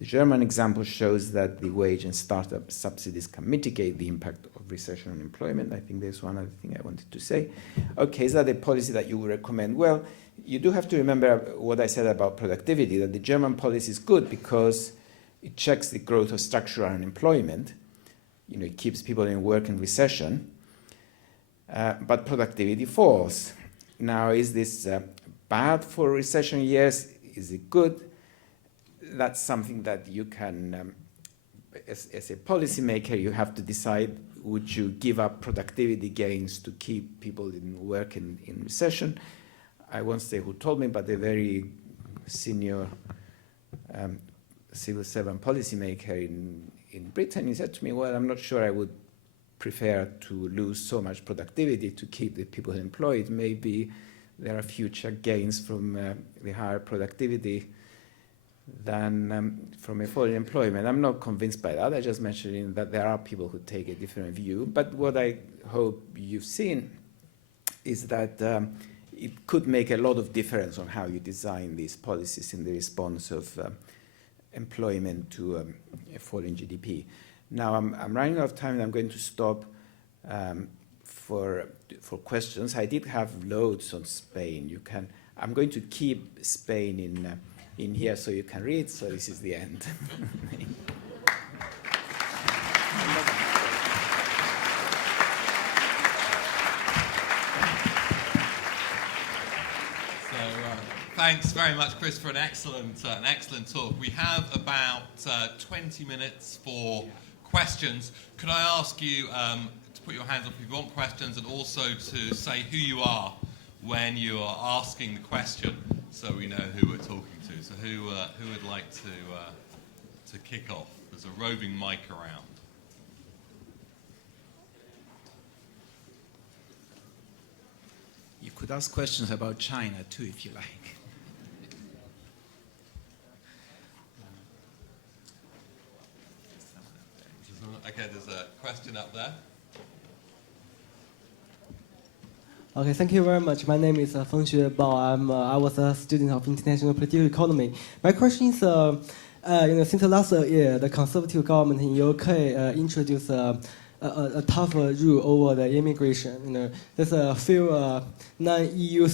The German example shows that the wage and startup subsidies can mitigate the impact of recession on employment. I think there's one other thing I wanted to say. Okay, is that a policy that you would recommend? Well, you do have to remember what I said about productivity, that the German policy is good because it checks the growth of structural unemployment. It keeps people in work in recession, but productivity falls. Now, is this bad for recession years? Is it good? That's something that you can, as a policymaker, you have to decide, would you give up productivity gains to keep people in work in recession? I won't say who told me, but a very senior civil servant policymaker in Britain, he said to me, well, I'm not sure I would prefer to lose so much productivity to keep the people employed. Maybe there are future gains from the higher productivity than from a fall in employment. I'm not convinced by that. I just mentioned that there are people who take a different view. But what I hope you've seen is that it could make a lot of difference on how you design these policies in the response of employment to a fall in GDP. Now, I'm running out of time, and I'm going to stop for questions. I did have loads on Spain. I'm going to keep Spain in here so you can read, so this is the end. Thanks very much, Chris, for an excellent talk. We have about 20 minutes for questions. Could I ask you to put your hands up if you want questions, and also to say who you are when you are asking the question, so we know who we're talking to. So who would like to kick off? There's a roving mic around. You could ask questions about China too, if you like. Okay, there's a question up there. Okay, thank you very much. My name is Fengxue Bao. I was a student of international political economy. My question is, since the last year, the Conservative government in UK introduced a tougher rule over the immigration. There's a few non-EU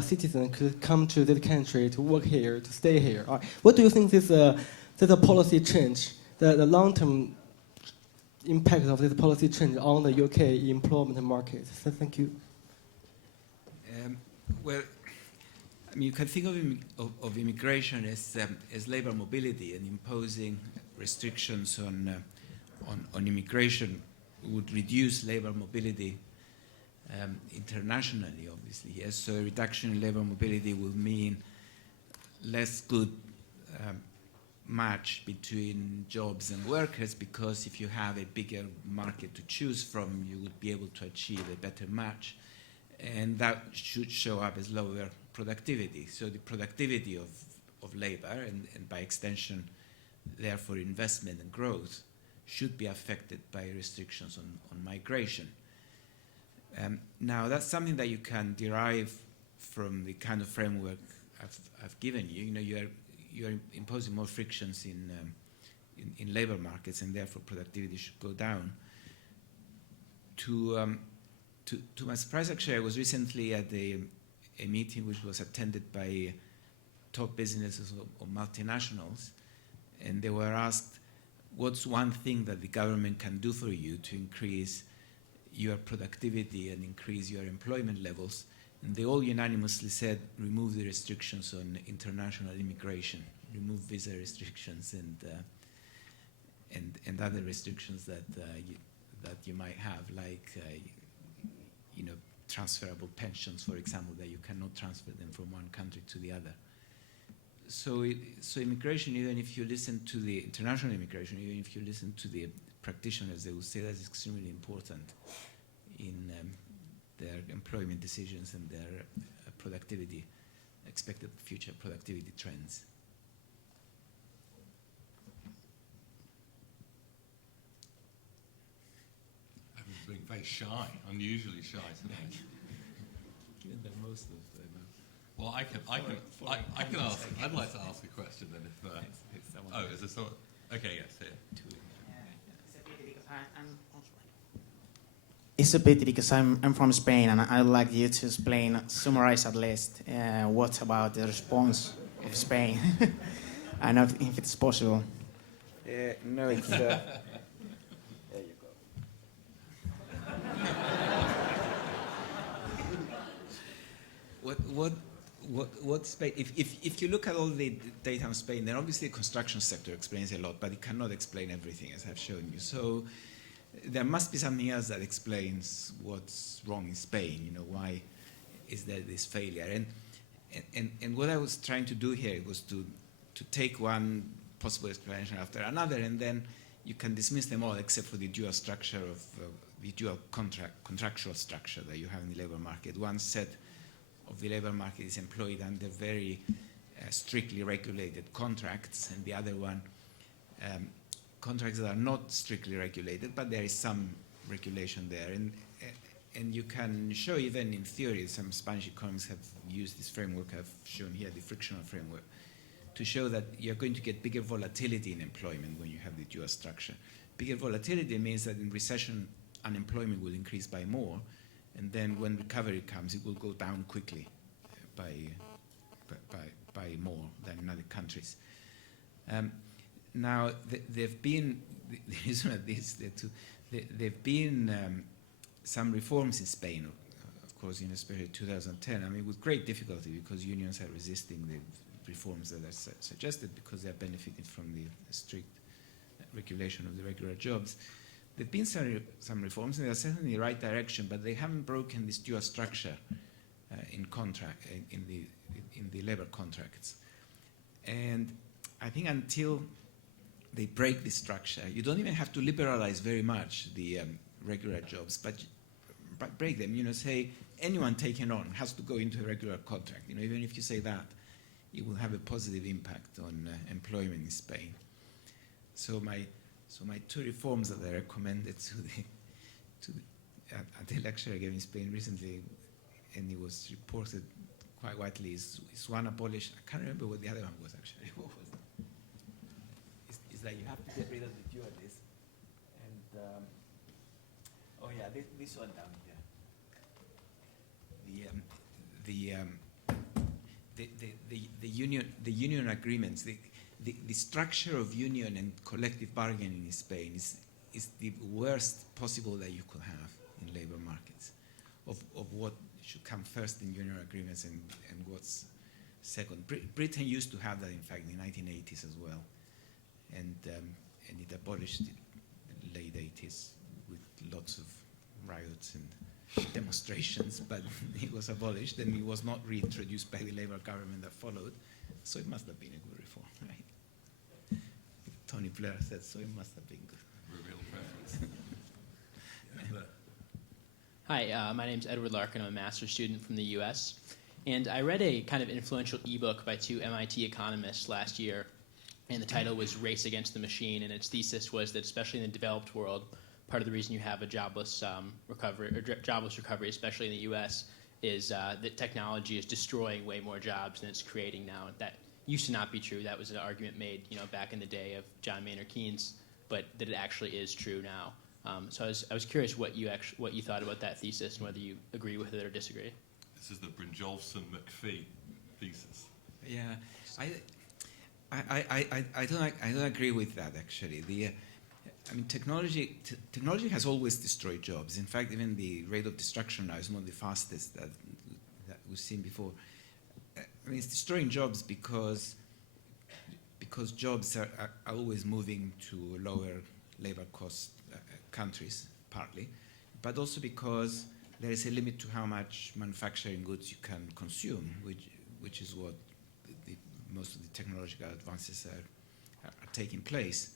citizens could come to this country to work here, to stay here. What do you think this a policy change, the long-term impact of this policy change on the UK employment market? So thank you. Well, I mean, you can think of immigration as labor mobility, and imposing restrictions on immigration would reduce labor mobility internationally, obviously. Yes, so a reduction in labor mobility will mean less good match between jobs and workers, because if you have a bigger market to choose from, you would be able to achieve a better match, and that should show up as lower productivity. So the productivity of labor, and by extension, therefore investment and growth, should be affected by restrictions on migration. Now, that's something that you can derive from the kind of framework I've given you. You're imposing more frictions in labor markets, and therefore productivity should go down. To my surprise, actually, I was recently at a meeting which was attended by top businesses or multinationals, and they were asked, what's one thing that the government can do for you to increase your productivity and increase your employment levels? And they all unanimously said, remove the restrictions on international immigration, remove visa restrictions and other restrictions that you might have, like transferable pensions, for example, that you cannot transfer them from one country to the other. So immigration, even if you listen to the international immigration, even if you listen to the practitioners, they will say that's extremely important in their employment decisions and their expected future productivity trends. very shy, unusually shy tonight. Even though most of them. Well, I can ask. I'd like to ask a question then. If is there someone? Okay, yes, here. It's a pity because I'm from Spain, and I'd like you to summarize at least what about the response of Spain. I don't know if it's possible. No, it's. There you go. What Spain? If you look at all the data on Spain, then obviously the construction sector explains a lot, but it cannot explain everything, as I've shown you. So there must be something else that explains what's wrong in Spain. You know, why is there this failure? And what I was trying to do here was to take one possible explanation after another, and then you can dismiss them all except for the dual structure of the dual contractual structure that you have in the labor market. One set of the labor market is employed under very strictly regulated contracts, and the other one contracts that are not strictly regulated, but there is some regulation there. And you can show, even in theory, some Spanish economists have used this framework I've shown here, the frictional framework, to show that you're going to get bigger volatility in employment when you have the dual structure. Bigger volatility means that in recession, unemployment will increase by more, and then when recovery comes, it will go down quickly by more than in other countries. Now, there've been the reason of this. There've been some reforms in Spain, of course, in especially 2010. I mean, with great difficulty, because unions are resisting the reforms that are suggested because they're benefiting from the strict regulation of the regular jobs. There've been some reforms, and they're certainly in the right direction, but they haven't broken this dual structure in the labor contracts. And I think until they break this structure, you don't even have to liberalize very much the regular jobs, but break them. You know, say anyone taken on has to go into a regular contract. You know, even if you say that, it will have a positive impact on employment in Spain. So my two reforms that I recommended at the lecture I gave in Spain recently, and it was reported quite widely, is one abolished. I can't remember what the other one was actually. What was it? It's like you have to get rid of the dualists, and oh yeah, this one down here. The union agreements. The structure of union and collective bargaining in Spain is the worst possible that you could have in labor markets, of what should come first in union agreements and what's second. Britain used to have that, in fact, in the 1980s as well, and it abolished it in the late 80s with lots of riots and demonstrations, but it was abolished, and it was not reintroduced by the Labour government that followed, so it must have been a good reform, right? Tony Blair said so, it must have been good. Real preference. Hi, my name's Edward Larkin. I'm a master's student from the US. And I read a kind of influential ebook by two MIT economists last year, and the title was Race Against the Machine, and its thesis was that especially in the developed world, part of the reason you have a jobless recovery, especially in the US, is that technology is destroying way more jobs than it's creating now. That used to not be true. That was an argument made, back in the day of John Maynard Keynes, but that it actually is true now. So I was curious what you thought about that thesis and whether you agree with it or disagree. This is the Brynjolfsson-McPhee thesis. Yeah, I don't agree with that actually. Technology has always destroyed jobs. In fact, even the rate of destruction now is not the fastest that we've seen before. It's destroying jobs because jobs are always moving to lower labor cost countries, partly, but also because there is a limit to how much manufacturing goods you can consume, which is what most of the technological advances are taking place.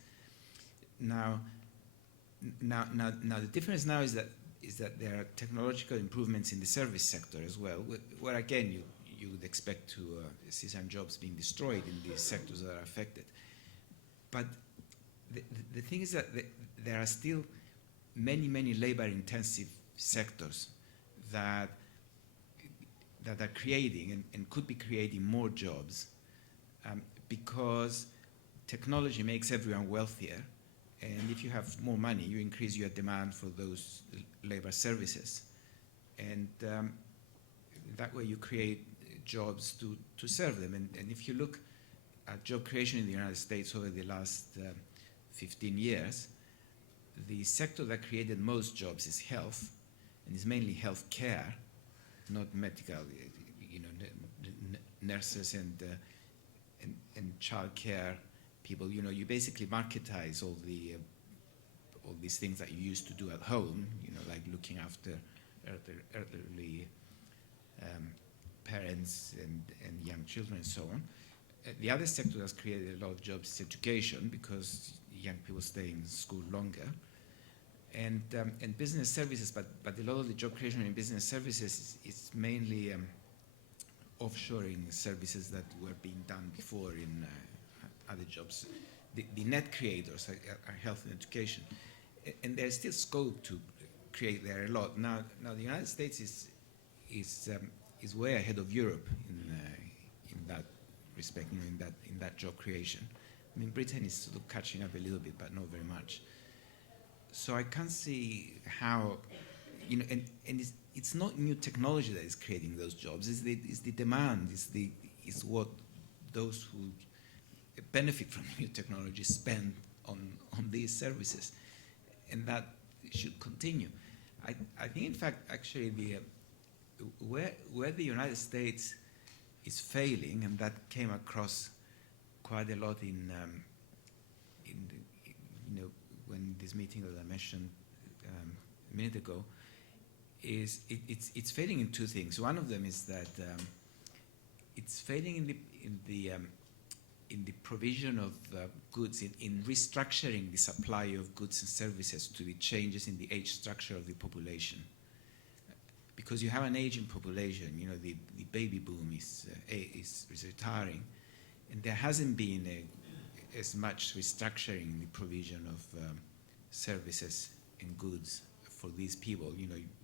Now, the difference now is that there are technological improvements in the service sector as well, where again you would expect to see some jobs being destroyed in these sectors that are affected. But the thing is that there are still many labor-intensive sectors that are creating and could be creating more jobs because technology makes everyone wealthier, and if you have more money, you increase your demand for those labor services, and that way you create jobs to serve them. And if you look at job creation in the United States over the last 15 years, the sector that created most jobs is health, and it's mainly health care, not medical, nurses and child care people. You basically marketize all these things that you used to do at home, like looking after elderly parents and young children and so on. The other sector that's created a lot of jobs is education, because young people stay in school longer, and business services. But a lot of the job creation in business services is mainly offshoring services that were being done before in other jobs. The net creators are health and education, and there's still scope to create there a lot. Now the United States is way ahead of Europe in that respect, in that job creation. I mean, Britain is sort of catching up a little bit, but not very much. So I can't see how, and it's not new technology that is creating those jobs. It's the demand. It's what those who benefit from new technology spend on these services, and that should continue. I think, in fact, actually, where the United States is failing, and that came across quite a lot in when this meeting that I mentioned a minute ago, is it's failing in two things. One of them is that it's failing in the provision of goods, in restructuring the supply of goods and services to the changes in the age structure of the population. Because you have an aging population, the baby boom is retiring, and there hasn't been as much restructuring in the provision of services and goods for these people.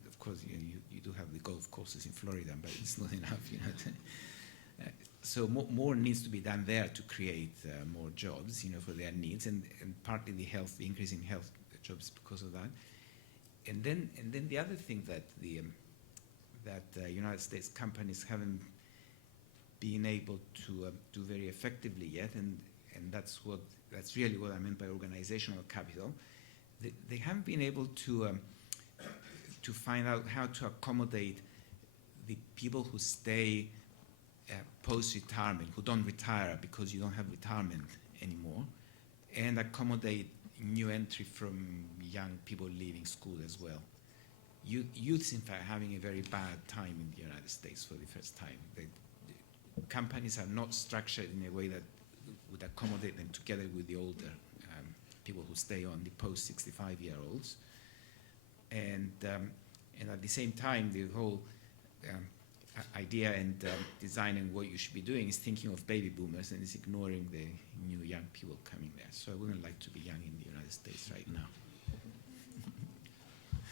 Of course, you do have the golf courses in Florida, but it's not enough. So more needs to be done there to create more jobs, for their needs, and partly the increase in health jobs because of that. And then the other thing that the United States companies haven't been able to do very effectively yet, and that's really what I meant by organizational capital. They haven't been able to find out how to accommodate the people who stay post-retirement, who don't retire because you don't have retirement anymore, and accommodate new entry from young people leaving school as well. Youths, in fact, having a very bad time in the United States for the first time. The companies are not structured in a way that would accommodate them together with the older people who stay on, the post-65-year-olds. And at the same time, the whole idea and design and what you should be doing is thinking of baby boomers, and is ignoring the new young people coming there. So I wouldn't like to be young in the United States right now.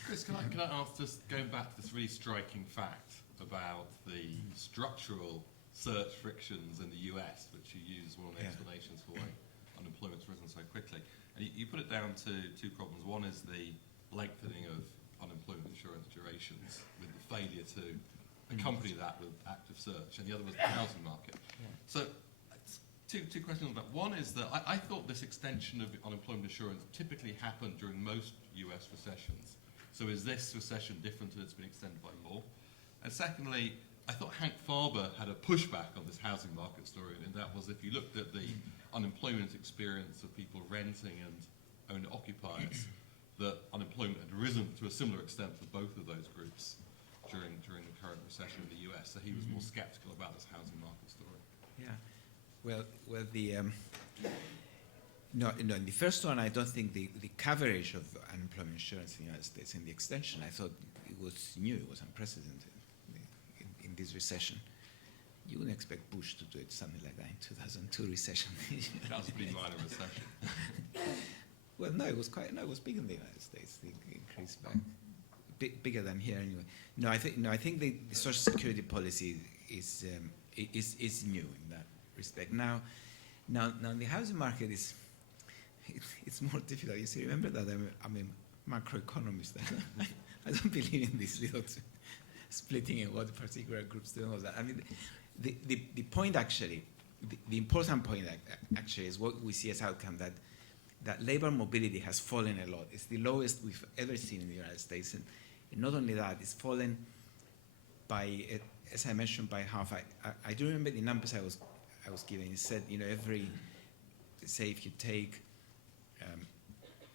Chris, can I ask, just going back to this really striking fact about the structural search frictions in the US, which you use as one of the explanations for why unemployment's risen so quickly. And you put it down to two problems. One is the lengthening of unemployment insurance durations, with the failure to accompany that with active search, and the other was the housing market. Yeah. So two questions on that. One is that I thought this extension of unemployment insurance typically happened during most US recessions. So is this recession different, and it's been extended by more? And secondly, I thought Hank Farber had a pushback on this housing market story, and that was, if you looked at the unemployment experience of people renting and owner-occupiers, that unemployment had risen to a similar extent for both of those groups during the current recession in the US. So he was more skeptical about this housing market story. Yeah, well, in the first one, I don't think the coverage of unemployment insurance in the United States and the extension, I thought it was new, it was unprecedented in this recession. You wouldn't expect Bush to do it, something like that, in 2002 recession. That was a pretty minor recession. Well, no, it was big in the United States. The increase bigger than here anyway. I think the social security policy is new in that respect. Now the housing market it's more difficult. You see, remember that I'm a macroeconomist. I don't believe in this little splitting in what particular groups do and all that. I mean, the point actually, the important point actually is what we see as outcome that labor mobility has fallen a lot. It's the lowest we've ever seen in the United States, and not only that, it's fallen by, as I mentioned, by half. I do remember the numbers I was given. It said, say if you take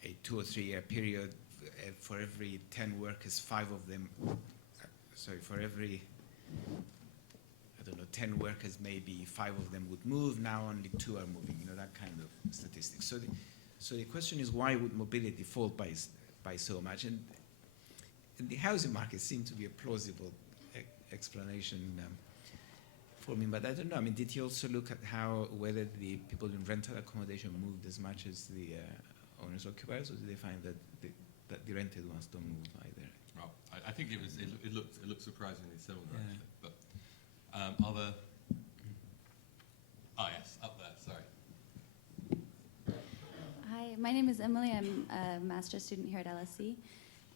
a 2 or 3 year period, for every 10 workers, 5 of them, for every, 10 workers, maybe 5 of them would move. Now only 2 are moving, that kind of statistics. So the question is, why would mobility fall by so much? And the housing market seemed to be a plausible explanation for me, but I don't know. I mean, did you also look at whether the people in rental accommodation moved as much as the owners occupiers, or did they find that the rented ones don't move either? Well, I think it looked surprisingly similar, Yeah. actually. But other. Oh yes, up there. Sorry. Hi, my name is Emily. I'm a master's student here at LSE.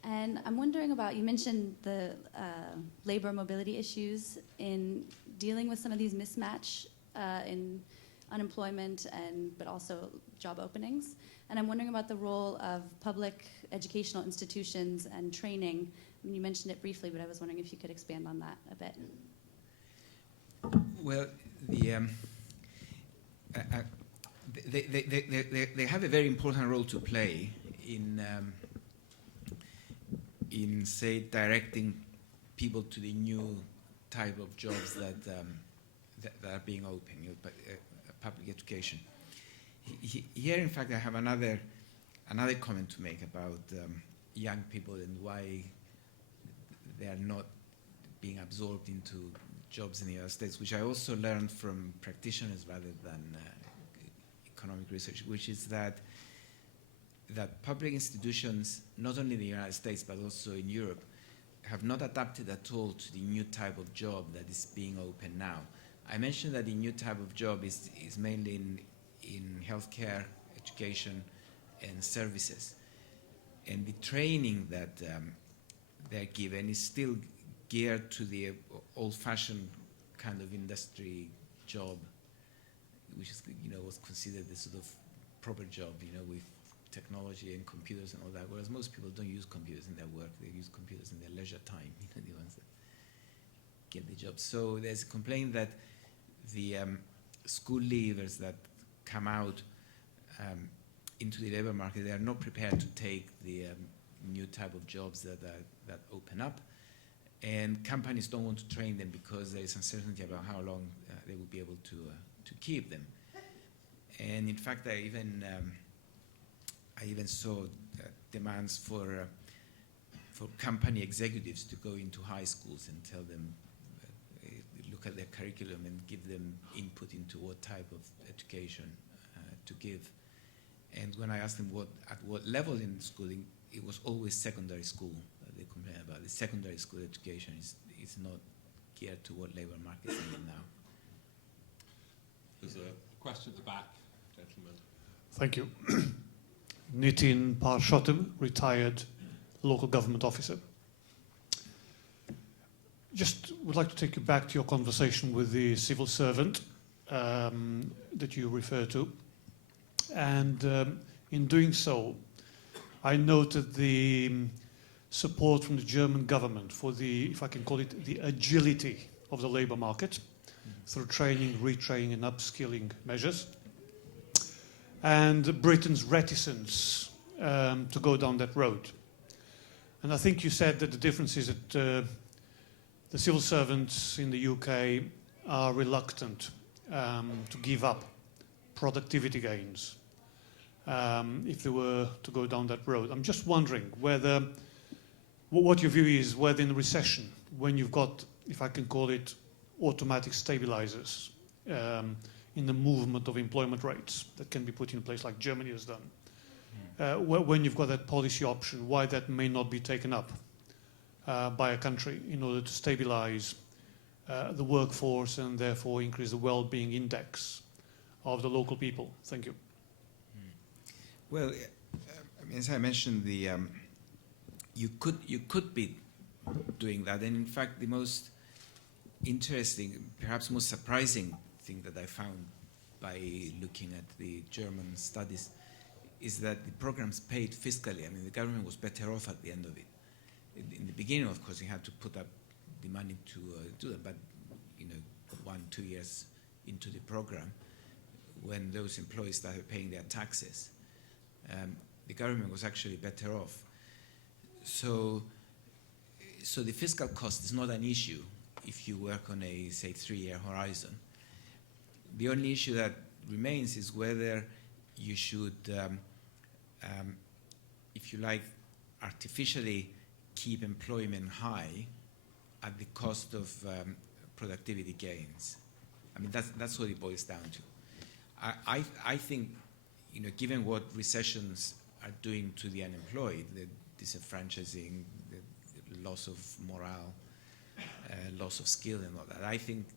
And I'm wondering about, you mentioned the labor mobility issues in dealing with some of these mismatch in unemployment but also job openings. And I'm wondering about the role of public educational institutions and training. I mean, you mentioned it briefly, but I was wondering if you could expand on that a bit. Well, they have a very important role to play in say directing people to the new type of jobs that are being opened, but public education. Here, in fact, I have another comment to make about young people and why they are not being absorbed into jobs in the United States, which I also learned from practitioners rather than economic research, which is that public institutions, not only in the United States but also in Europe, have not adapted at all to the new type of job that is being opened now. I mentioned that the new type of job is mainly in healthcare, education, and services. And the training that they're given is still geared to the old-fashioned kind of industry job, which is, was considered the sort of proper job, with technology and computers and all that, whereas most people don't use computers in their work. They use computers in their leisure time, the ones that get the job. So there's a complaint that the school leavers that come out into the labor market, they are not prepared to take the new type of jobs that open up, and companies don't want to train them because there is uncertainty about how long they will be able to keep them. And in fact, I even saw demands for company executives to go into high schools and tell them, look at their curriculum and give them input into what type of education to give. And when I asked them at what level in schooling, it was always secondary school that they complain about. The secondary school education is not geared to what labor markets need now. There's a question at the back, gentlemen. Thank you. Nitin Parshotim, retired local government officer. Just would like to take you back to your conversation with the civil servant that you referred to. And in doing so, I noted the support from the German government for the, if I can call it, the agility of the labor market through training, retraining, and upskilling measures, and Britain's reticence to go down that road. And I think you said that the difference is that the civil servants in the UK are reluctant to give up productivity gains if they were to go down that road. I'm just wondering whether, what your view is, whether in a recession, when you've got, if I can call it, automatic stabilizers in the movement of employment rates that can be put in place like Germany has done, when you've got that policy option, why that may not be taken up by a country in order to stabilize the workforce and therefore increase the well-being index of the local people. Thank you. Well, as I mentioned, you could be doing that, and in fact, the most interesting, perhaps most surprising thing that I found by looking at the German studies is that the programs paid fiscally. I mean, the government was better off at the end of it. In the beginning, of course, you had to put up the money to do it, but 1-2 years into the program, when those employees started paying their taxes, the government was actually better off. So the fiscal cost is not an issue if you work on a, say, 3-year horizon. The only issue that remains is whether you should, if you like, artificially keep employment high at the cost of productivity gains. I mean, that's what it boils down to. I think, given what recessions are doing to the unemployed, the disenfranchising, the loss of morale, loss of skill and all that, I think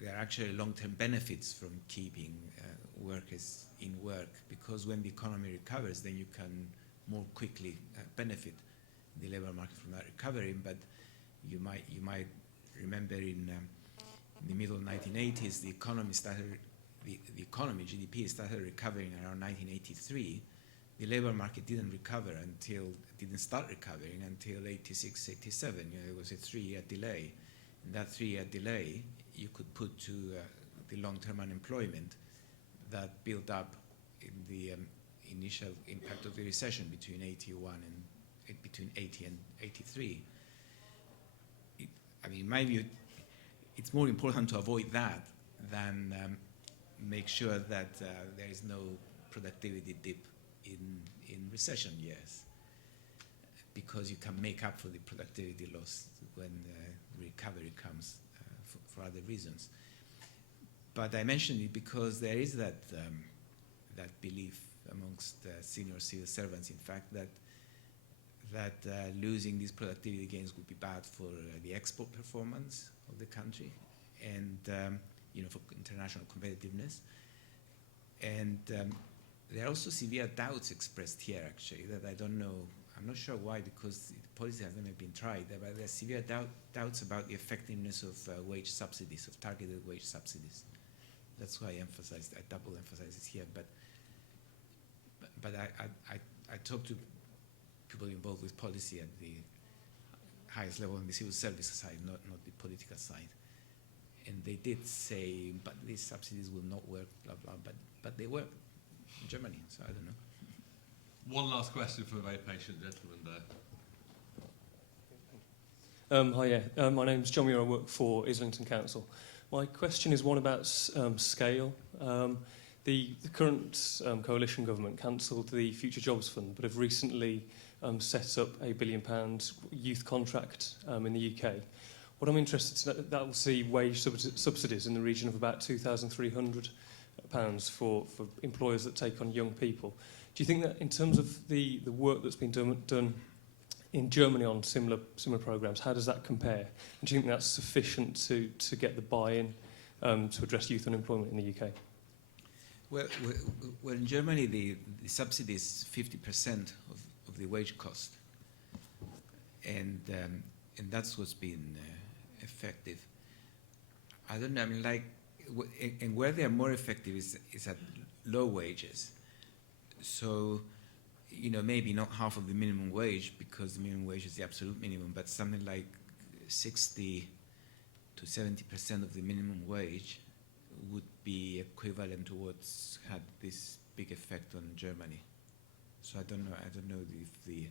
there are actually long-term benefits from keeping workers in work, because when the economy recovers, then you can more quickly benefit the labor market from that recovery. But you might remember in the middle 1980s, the economy GDP started recovering around 1983. The labor market didn't start recovering until 86, 87. There was a 3-year delay. And that 3-year delay, you could put to the long-term unemployment that built up in the initial impact of the recession between 80 and 83. In my view, it's more important to avoid that than make sure that there is no productivity dip in recession years, because you can make up for the productivity loss when recovery comes for other reasons. But I mentioned it because there is that belief amongst senior civil servants, in fact, that losing these productivity gains would be bad for the export performance of the country and for international competitiveness. And there are also severe doubts expressed here, actually, that I don't know. I'm not sure why, because the policy has never been tried. But there are severe doubts about the effectiveness of wage subsidies, of targeted wage subsidies. That's why I double emphasize it here. But I talked to people involved with policy at the highest level on the civil service side, not the political side. And they did say, but these subsidies will not work, blah, blah, but they work in Germany, so I don't know. One last question for a very patient gentleman there. Hi, yeah. My name's John Muir. I work for Islington Council. My question is one about scale. The current coalition government cancelled the Future Jobs Fund, but have recently set up a £1 billion youth contract in the UK. What I'm interested in, that will see wage subsidies in the region of about £2,300 for employers that take on young people. Do you think that in terms of the work that's been done in Germany on similar programmes, how does that compare? And do you think that's sufficient to get the buy-in to address youth unemployment in the UK? Well, in Germany, the subsidy is 50% of the wage cost, and that's what's been effective. I don't know. And where they are more effective is at low wages. So, maybe not half of the minimum wage, because the minimum wage is the absolute minimum, but something like 60 to 70% of the minimum wage would be equivalent to what's had this big effect on Germany. So I don't know if the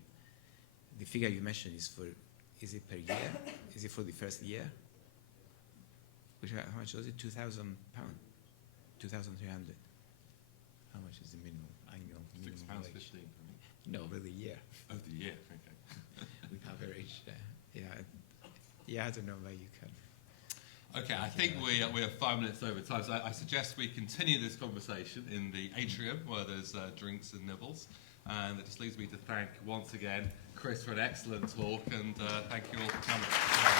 figure you mentioned is it per year? Is it for the first year? How much was it? £2,000? 2,300. How much is the annual minimum wage? £6.15. No, over the year. Oh, the year. Okay. With average. Yeah, I don't know where you can. Okay, I think we are 5 minutes over time, so I suggest we continue this conversation in the atrium where there's drinks and nibbles. And it just leaves me to thank once again Chris for an excellent talk, and thank you all for coming.